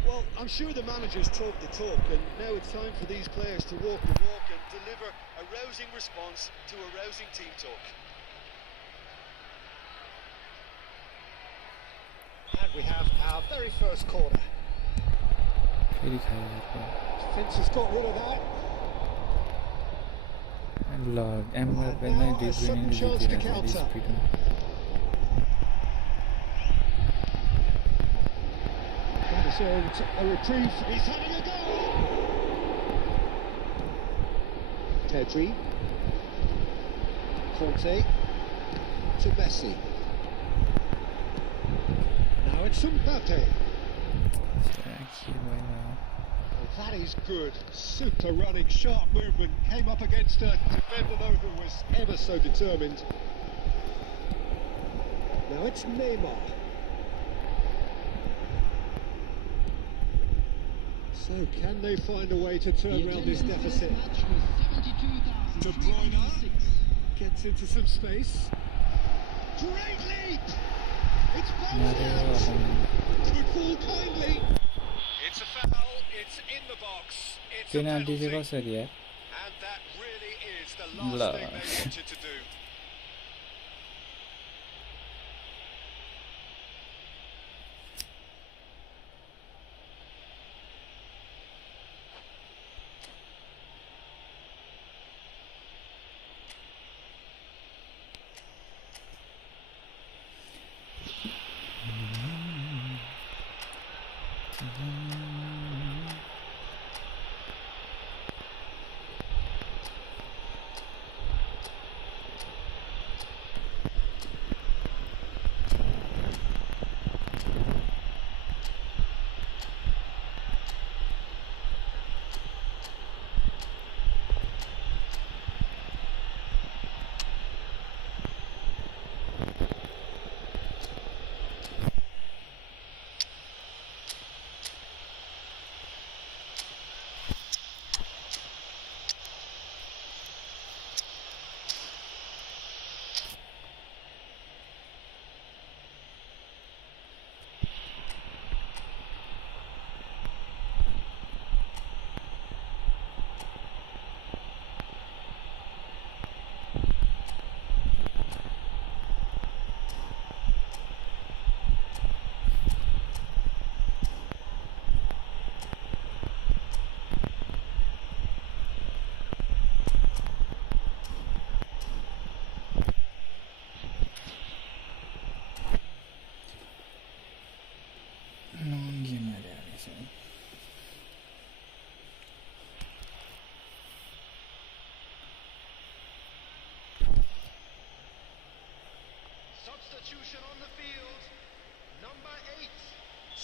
Well, I'm sure the managers talk the talk, and now it's time for these players to walk the walk and deliver a rousing response to a rousing team talk. And we have our very first corner. Defence has got rid of that. Log And now a sudden chance to counter. That is a reprieve. He's having a go! Pedri. Conte. To Messi. Now it's Mbappe. Well, that is good. Super running, sharp movement. Came up against a defender though who was ever so determined. Now it's Neymar. So can they find a way to turn around this deficit? De Bruyne gets into some space. Great leap! It's bounced out! Could fall kindly. It's a foul, it's in the box, it's a penalty. And that really is the last thing they wanted to do.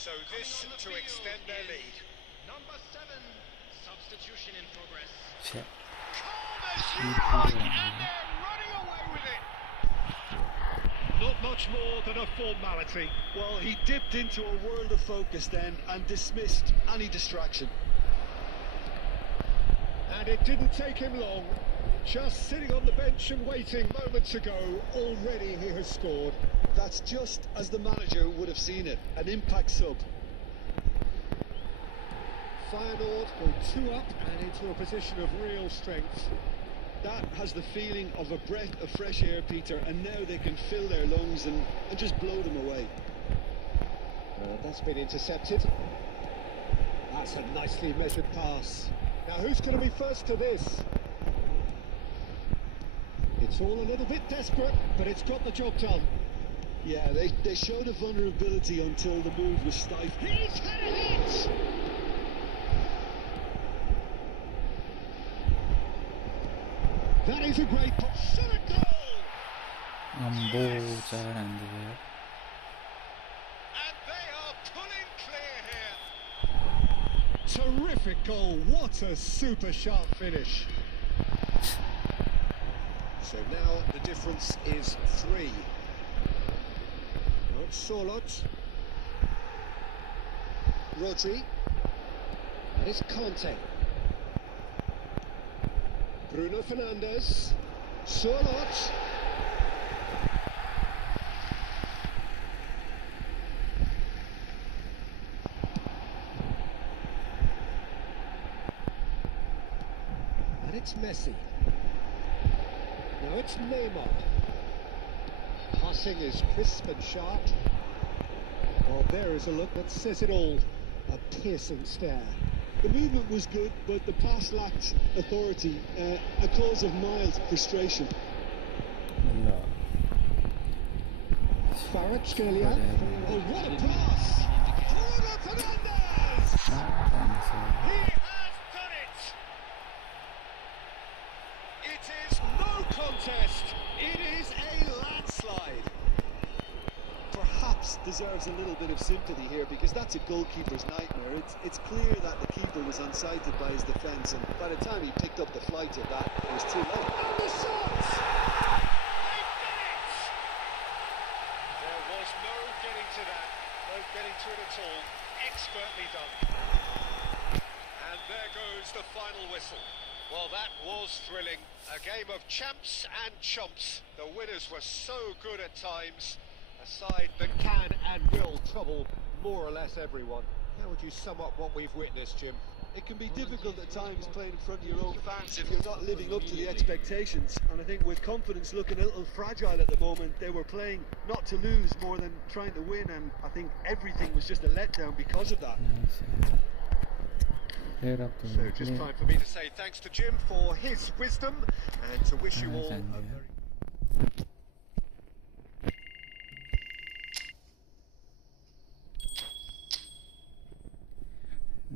So this to extend their lead. Number 7, substitution in progress. 자, And they're running away with it. Not much more than a formality. Well, he dipped into a world of focus then and dismissed any distraction. And it didn't take him long. Just sitting on the bench and waiting moments ago, already he has scored. That's just as the manager would have seen it, an impact sub. Feyenoord go 2 up and into a position of real strength. That has the feeling of a breath of fresh air, Peter, and now they can fill their lungs and just blow them away. That's been intercepted. That's a nicely measured pass. Now who's going to be first to this? It's all a little bit desperate, but it's got the job done. Yeah, they showed a vulnerability until the move was stifled. He's had a hit! That is a great shot at goal! 안보 잘 안 들려요. And they are pulling clear here. Terrific goal, what a super sharp finish. So now the difference is 3. Now it's Sorlot. Rodri. And it's Conte. Bruno Fernandes. Sorlot. And it's Messi. Now it's Neymar. Passing is crisp and sharp. Well, there is a look that says it all. A piercing stare. The movement was good, but the pass lacked authority, a cause of mild frustration. 몰라. Kvaratskhelia. Oh, what a pass! Bruno Fernandes! He has done it! It is no contest. It is a landslide. Perhaps deserves a little bit of sympathy here, because that's a goalkeeper's nightmare. It's clear that the keeper was unsighted by his defence, and by the time he picked up the flight of that, it was too late. And the shots! They've done it! There was no getting to that. No getting to it at all. Expertly done. And there goes the final whistle. Well, that was thrilling. A game of champs and chumps. The winners were so good at times. A side that can and will trouble more or less everyone. How would you sum up what we've witnessed, Jim? It can be difficult at times playing in front of your own fans if you're not living up to the expectations. And I think with confidence looking a little fragile at the moment, they were playing not to lose more than trying to win, and I think everything was just a letdown because of that. So just time for me to say thanks to Jim for his wisdom and to wish you all a very...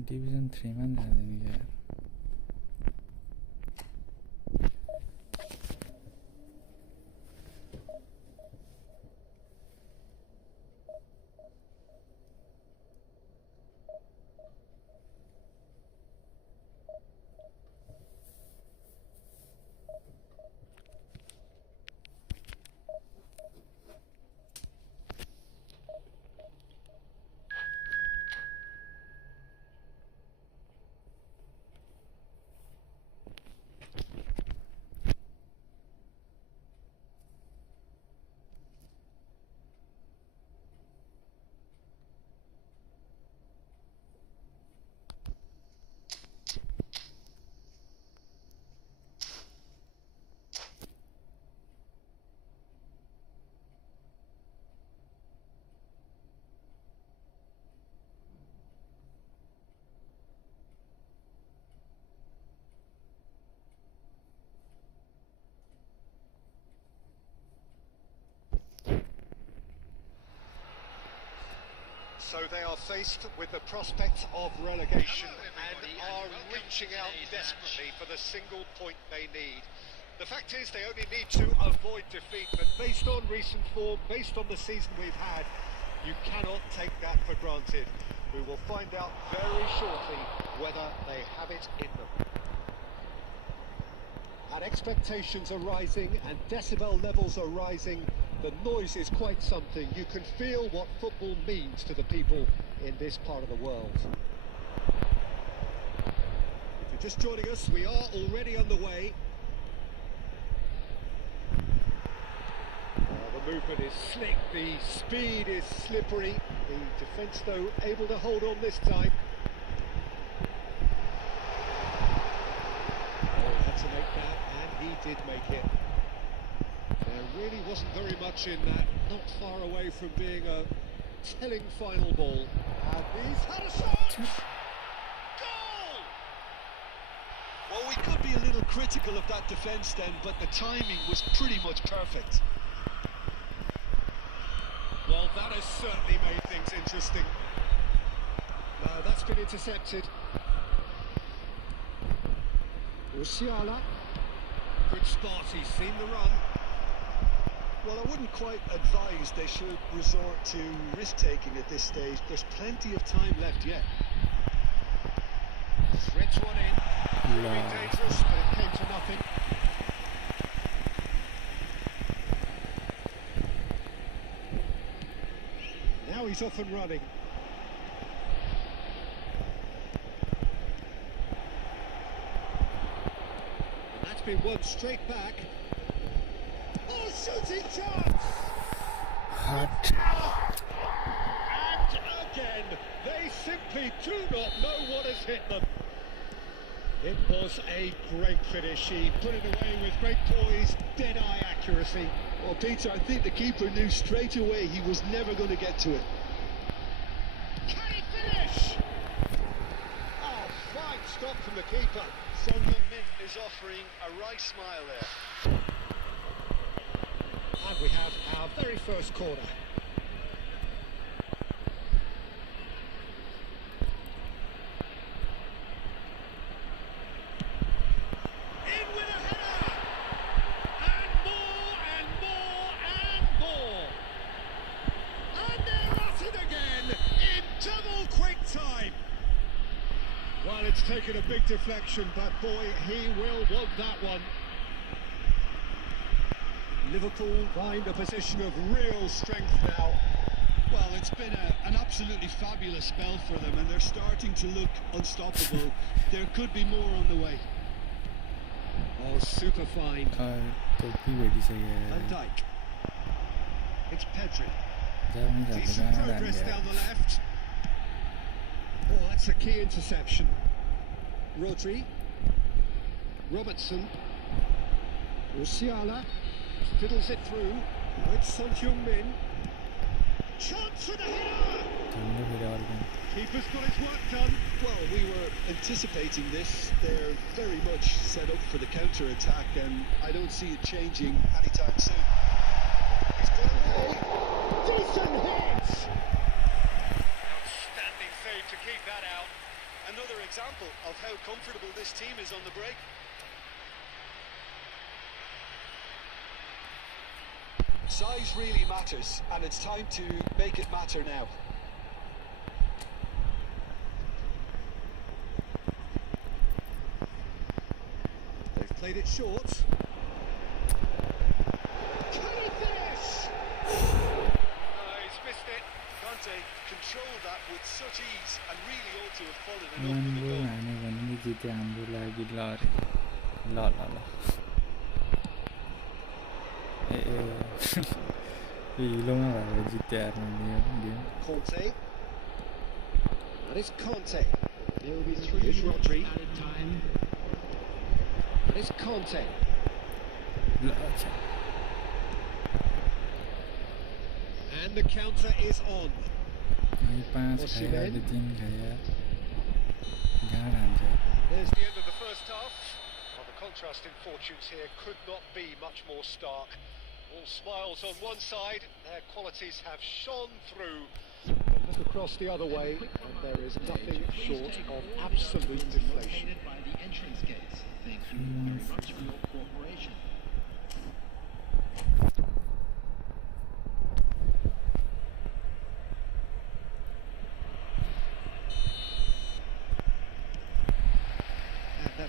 디비전 3만 해야 되는 게 So they are faced with the prospect of relegation and are reaching out desperately for the single point they need. The fact is they only need to avoid defeat, but based on recent form, based on the season we've had, You cannot take that for granted. We will find out very shortly whether they have it in them. And expectations are rising and decibel levels are rising. The noise is quite something. You can feel what football means to the people in this part of the world. If you're just joining us, we are already underway. The movement is slick, the speed is slippery. The defence, though, able to hold on this time. Oh, had to make that, and he did make it. There really wasn't very much in that, not far away from being a telling final ball. And he's had a shot! Goal! Well, we could be a little critical of that defence then, but the timing was pretty much perfect. Well, that has certainly made things interesting. No, that's been intercepted. Musiala. Good spot, he's seen the run. Well, I wouldn't quite advise they should resort to risk-taking at this stage. There's plenty of time left yet. Threads one in. Really dangerous, but it came to nothing. Now he's off and running. And that's been won straight back. Oh, shooting chance! Hot. And again, they simply do not know what has hit them. It was a great finish. He put it away with great poise, dead-eye accuracy. Well, Peter, I think the keeper knew straight away he was never going to get to it. Can he finish? Oh, fine stop from the keeper. Son Heung-min is offering a wry smile there. And we have our very first corner. In with a header! And more, and more, and more! And they're at it again in double quick time! Well, it's taken a big deflection, but boy, he will want that one. Liverpool find a position of real strength now. Well, it's been an absolutely fabulous spell for them, and they're starting to look unstoppable. There could be more on the way. Oh, super fine. Van Dijk. It's Pedri. Decent progress down the left. Oh, that's a key interception. Rodri. Robertson. Musiala. Fiddles it through. It's Son Heung-min. Chance for the header! Keeper's got his work done. Well, we were anticipating this. They're very much set up for the counter-attack, and I don't see it changing anytime soon. He's got away. Decent hit! Outstanding save to keep that out. Another example of how comfortable this team is on the break. Size really matters, and it's time to make it matter now. They've played it short. Can he finish? No, he's missed it. Conte controlled that with such ease and really ought to have followed it up with a goal. Conte. That is Conte. There will be 3 is Rodri. That is Conte. And the counter is on. There's the end of the first half. Well, the contrast in fortunes here could not be much more stark. All smiles on one side, their qualities have shone through. But look across the other way, and there is nothing short of absolute deflation. By the entrance gates. Thank you very much for your cooperation.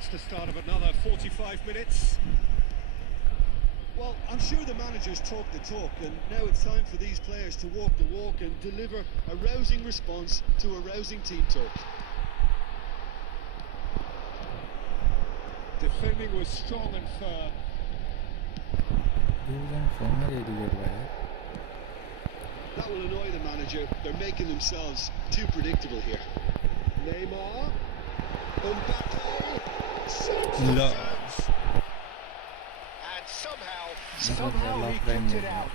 That's the start of another 45 minutes. Well, I'm sure the managers talk the talk, and now it's time for these players to walk the walk and deliver a rousing response to a rousing team talk. Defending was strong and firm. That will annoy the manager. They're making themselves too predictable here. Neymar. Mbappe. No. And somehow he kicked it out.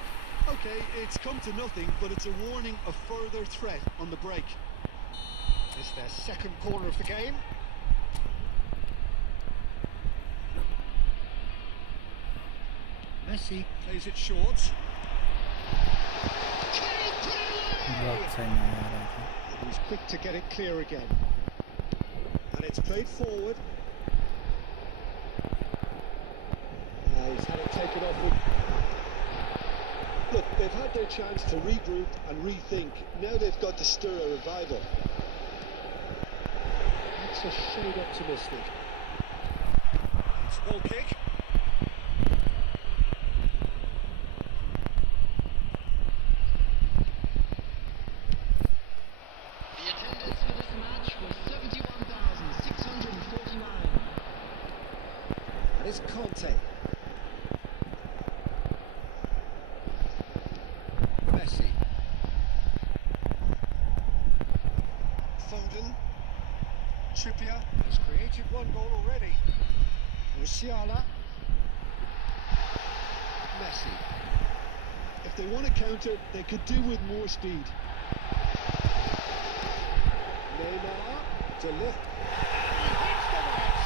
Okay, it's come to nothing, but it's a warning of further threat on the break. It's their second corner of the game. Messi plays it short. He's quick to get it clear again. And it's played forward. He's had it taken off with... Look, they've had their chance to regroup and rethink. Now they've got to stir a revival. That's a shade optimistic. It's a goal kick. The attendance for this match was 71,649. And it's Conte. Messi. Foden. Trippier. Has created one goal already. Musiala. Messi. If they want to counter, they could do with more speed. Neymar. To lift. He hits the net.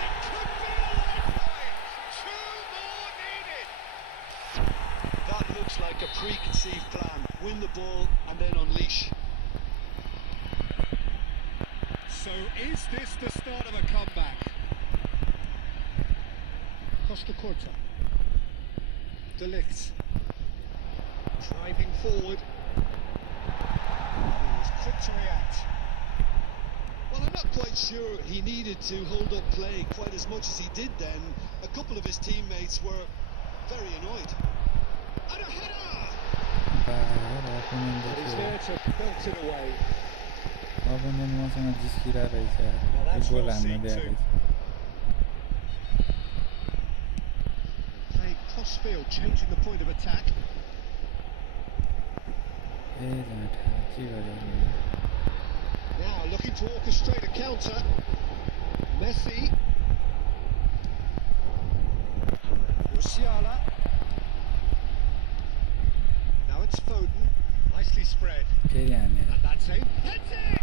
It could be a lifeline. Two more needed. That looks like a preconceived plan. Win the ball and then unleash. So is this the start of a comeback? Costa Corta. De Ligt. Driving forward. He was quick to react. Well, I'm not quite sure he needed to hold up play quite as much as he did then. A couple of his teammates were very annoyed. And a header! But he's there to belt it away. Playing cross-field, changing the point of attack. Now looking to orchestrate a counter. Messi. Musiala. Now it's Foden. Nicely spread. And that's it. That's it!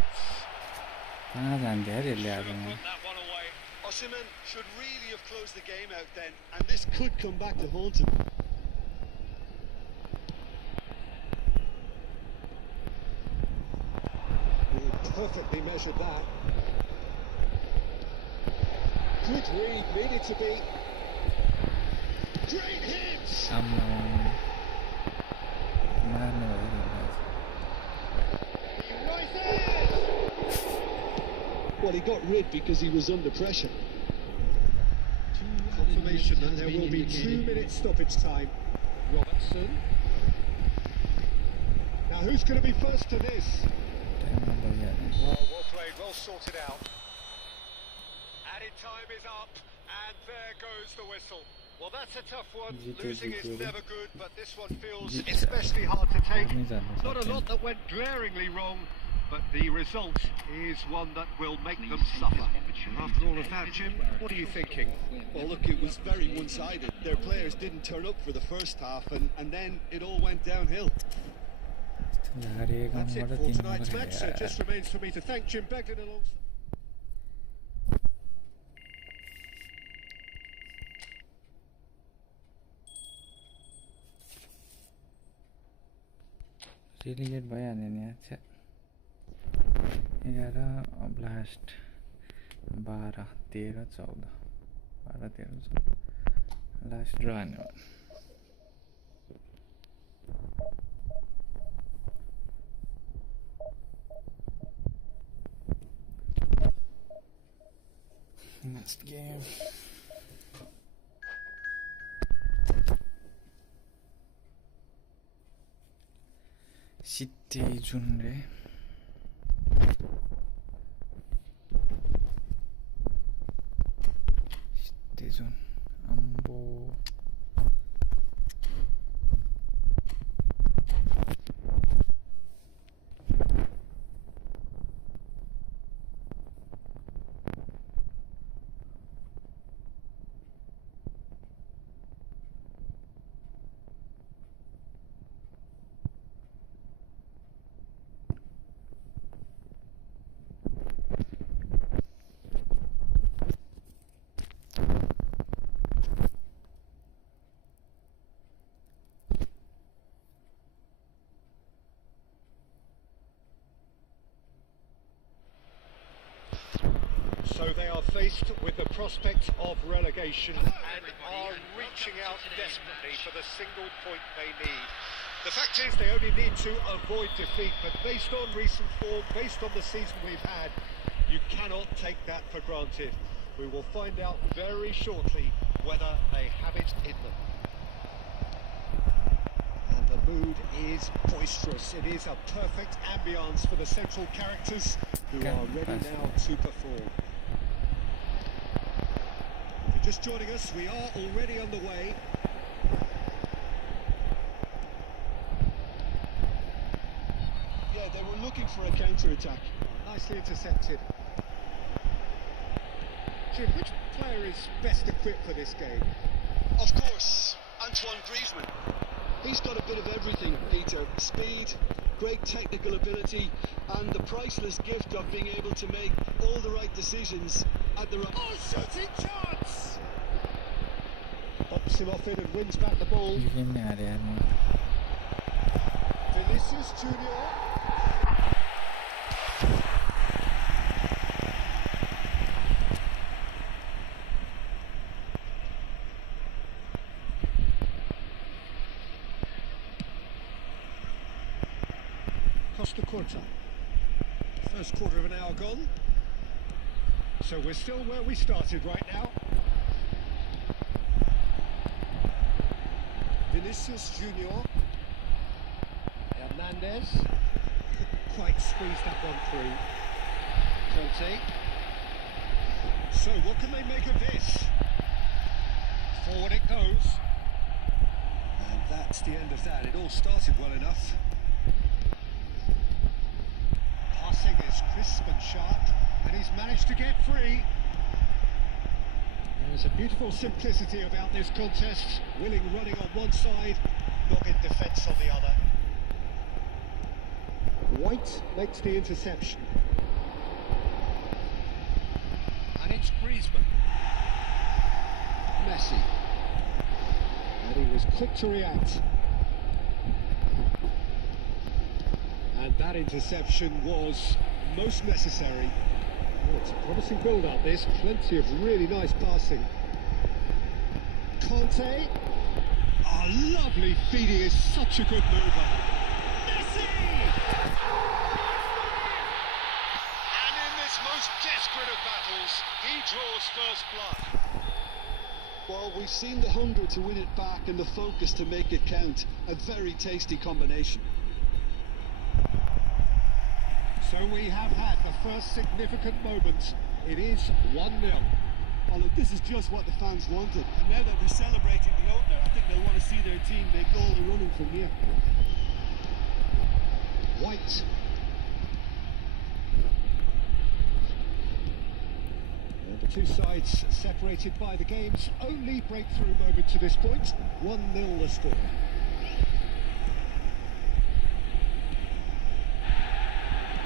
Put that one away. Osimhen should really have closed the game out then, and this could come back to haunt him. He perfectly measured that. Good read, needed to be. Great hits! He rises! Well, he got rid because he was under pressure. Confirmation that there will be 2 minutes stoppage time. Robertson. Now who's going to be first to this? Well played, well sorted out. Added time is up, and there goes the whistle. Well, that's a tough one. Losing is never good, but this one feels especially hard to take. Not a lot that went glaringly wrong, but the result is one that will make them suffer. After all of that, Jim, what are you thinking? Well, look, it was very one-sided. Their players didn't turn up for the first half, and then it all went downhill. That's it for tonight's match, so it just remains for me to thank Jim Beglin alongside. Relegate भइहाल्यो नि अच्छा 11 blast 12 13 14 12 13 14 last ड्र हान्यो Last game. City Junre. City Jun. Ambo. So they are faced with the prospect of relegation and are reaching out desperately for the single point they need. The fact is they only need to avoid defeat, but based on recent form, based on the season we've had, you cannot take that for granted. We will find out very shortly whether they have it in them. And the mood is boisterous. It is a perfect ambience for the central characters who are ready now to perform. If you're just joining us, we are already underway. Yeah, they were looking for a counter-attack. Nicely intercepted. Jim, which player is best equipped for this game? Of course, Antoine Griezmann. He's got a bit of everything, Peter. Speed, great technical ability, and the priceless gift of being able to make all the right decisions at the right... Oh, shooting chance! Pops him off it and wins back the ball. Vinicius Junior. Costa Curta. First quarter of an hour gone. So we're still where we started right now. Vinicius Junior. Hernandez. Couldn't quite squeeze that one through. Conte. So what can they make of this? Forward it goes. And that's the end of that. It all started well enough. Passing is crisp and sharp, and he's managed to get free. There's a beautiful simplicity about this contest. Willing running on one side, not in defence on the other. White makes the interception. And it's Griezmann. Messi. And he was quick to react. And that interception was most necessary. Oh, it's a promising build-up, this. Plenty of really nice passing. Conte. Oh, lovely feeding is such a good mover. Messi! And in this most desperate of battles, he draws first blood. Well, we've seen the hunger to win it back and the focus to make it count. A very tasty combination. So we have had the first significant moment. It is 1-0. Oh, look, this is just what the fans wanted. And now that they're celebrating the opener, I think they'll want to see their team make all the running from here. White. And the two sides separated by the game's only breakthrough moment to this point. 1-0 the score.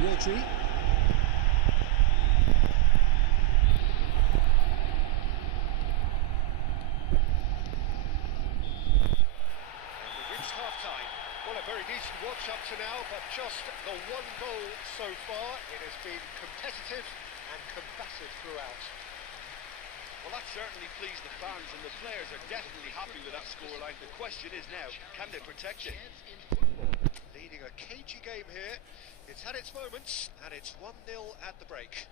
Rodri. Watch up to now, but just the one goal so far. It has been competitive and combative throughout. Well, that certainly pleased the fans, and the players are definitely happy with that scoreline. The question is now, can they protect it? Leading a cagey game here. It's had its moments, and it's 1-0 at the break.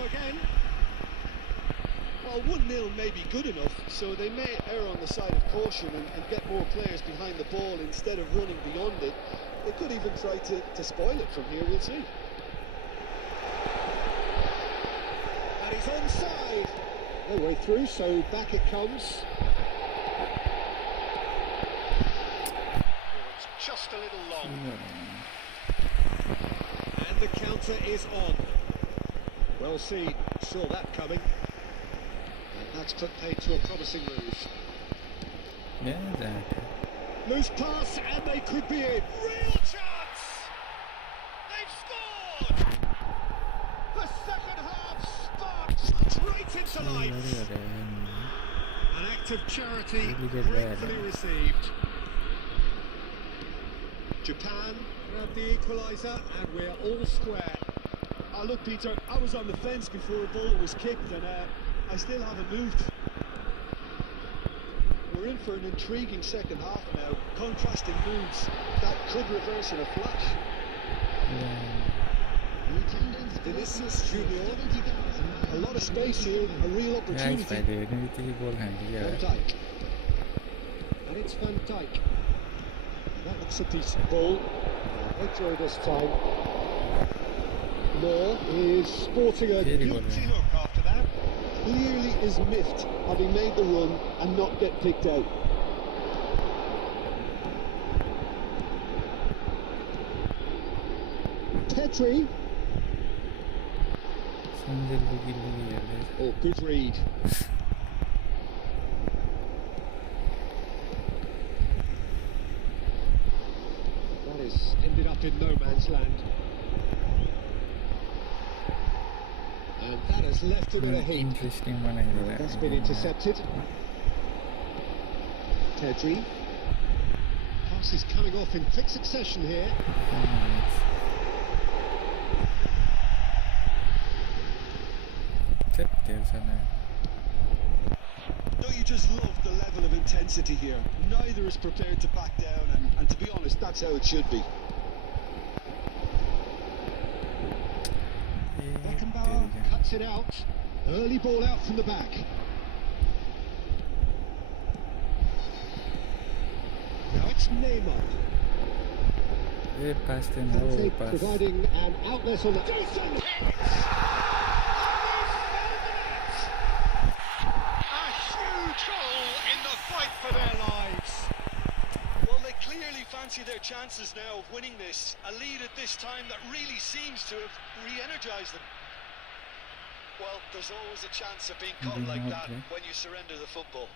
go again. Well, 1-0 may be good enough, so they may err on the side of caution and get more players behind the ball instead of running beyond it. They could even try to spoil it from here, we'll see. And he's onside. No way through, so back it comes. Oh, it's just a little long. And the counter is on. Well seen, saw that coming. And that's put paid to a promising move. Yeah, that. Loose pass, and they could be in. Real chance! They've scored! The second half sparked straight into life. An act of charity gratefully received. Japan grab the equaliser, and we're all square. Oh, look, Peter, I was on the fence before a ball was kicked, and I still haven't moved. We're in for an intriguing second half now. Contrasting moves that could reverse in a flash. Vinicius Junior, a lot of space here, a real opportunity. Van Dijk. And it's Van Dijk. That looks a decent ball. They throw this time. Moore is sporting a guilty look after that. Clearly is miffed, having made the run and not get picked out. Petri. Oh, good read. That is ended up in no man's land. And that has left him in a heap. Interesting one. That's been intercepted. Pedri. Pass is coming off in quick succession here. Don't you just love the level of intensity here? Neither is prepared to back down, and to be honest, that's how it should be. Beckenbauer cuts it out. Early ball out from the back. Now it's Neymar. Kante providing an outlet on the... Jason hits! A huge goal in the fight for their lives. Well, they clearly fancy their chances now of winning this. A lead at this time that really seems to have re-energised them. Well, there's always a chance of being caught like that when you surrender the football.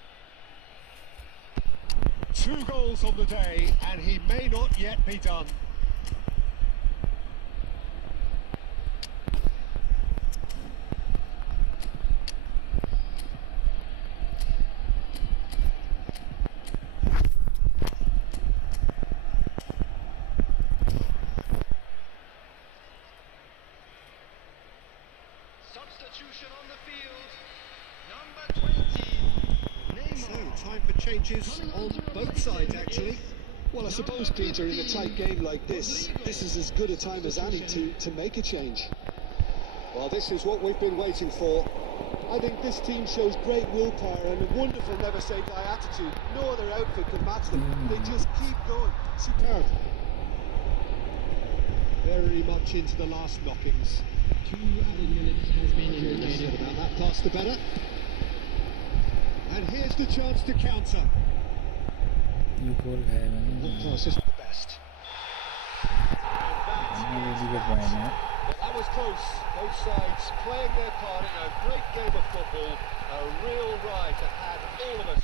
2 goals on the day, and he may not yet be done. Substitution on the field, number 20, Neymar. So, time for changes on both sides, actually. Well, I suppose, Peter, in a tight game like this is as good a time as any to make a change. Well, this is what we've been waiting for. I think this team shows great willpower and a wonderful never-say-die attitude. No other outfit can match them. They just keep going. Superb. Very much into the last knockings. 2 added minutes has been indicated. About that pass to better. And here's the chance to counter. What pass is the best? Well, that was close. Both sides playing their part in a great game of football. A real ride that had all of us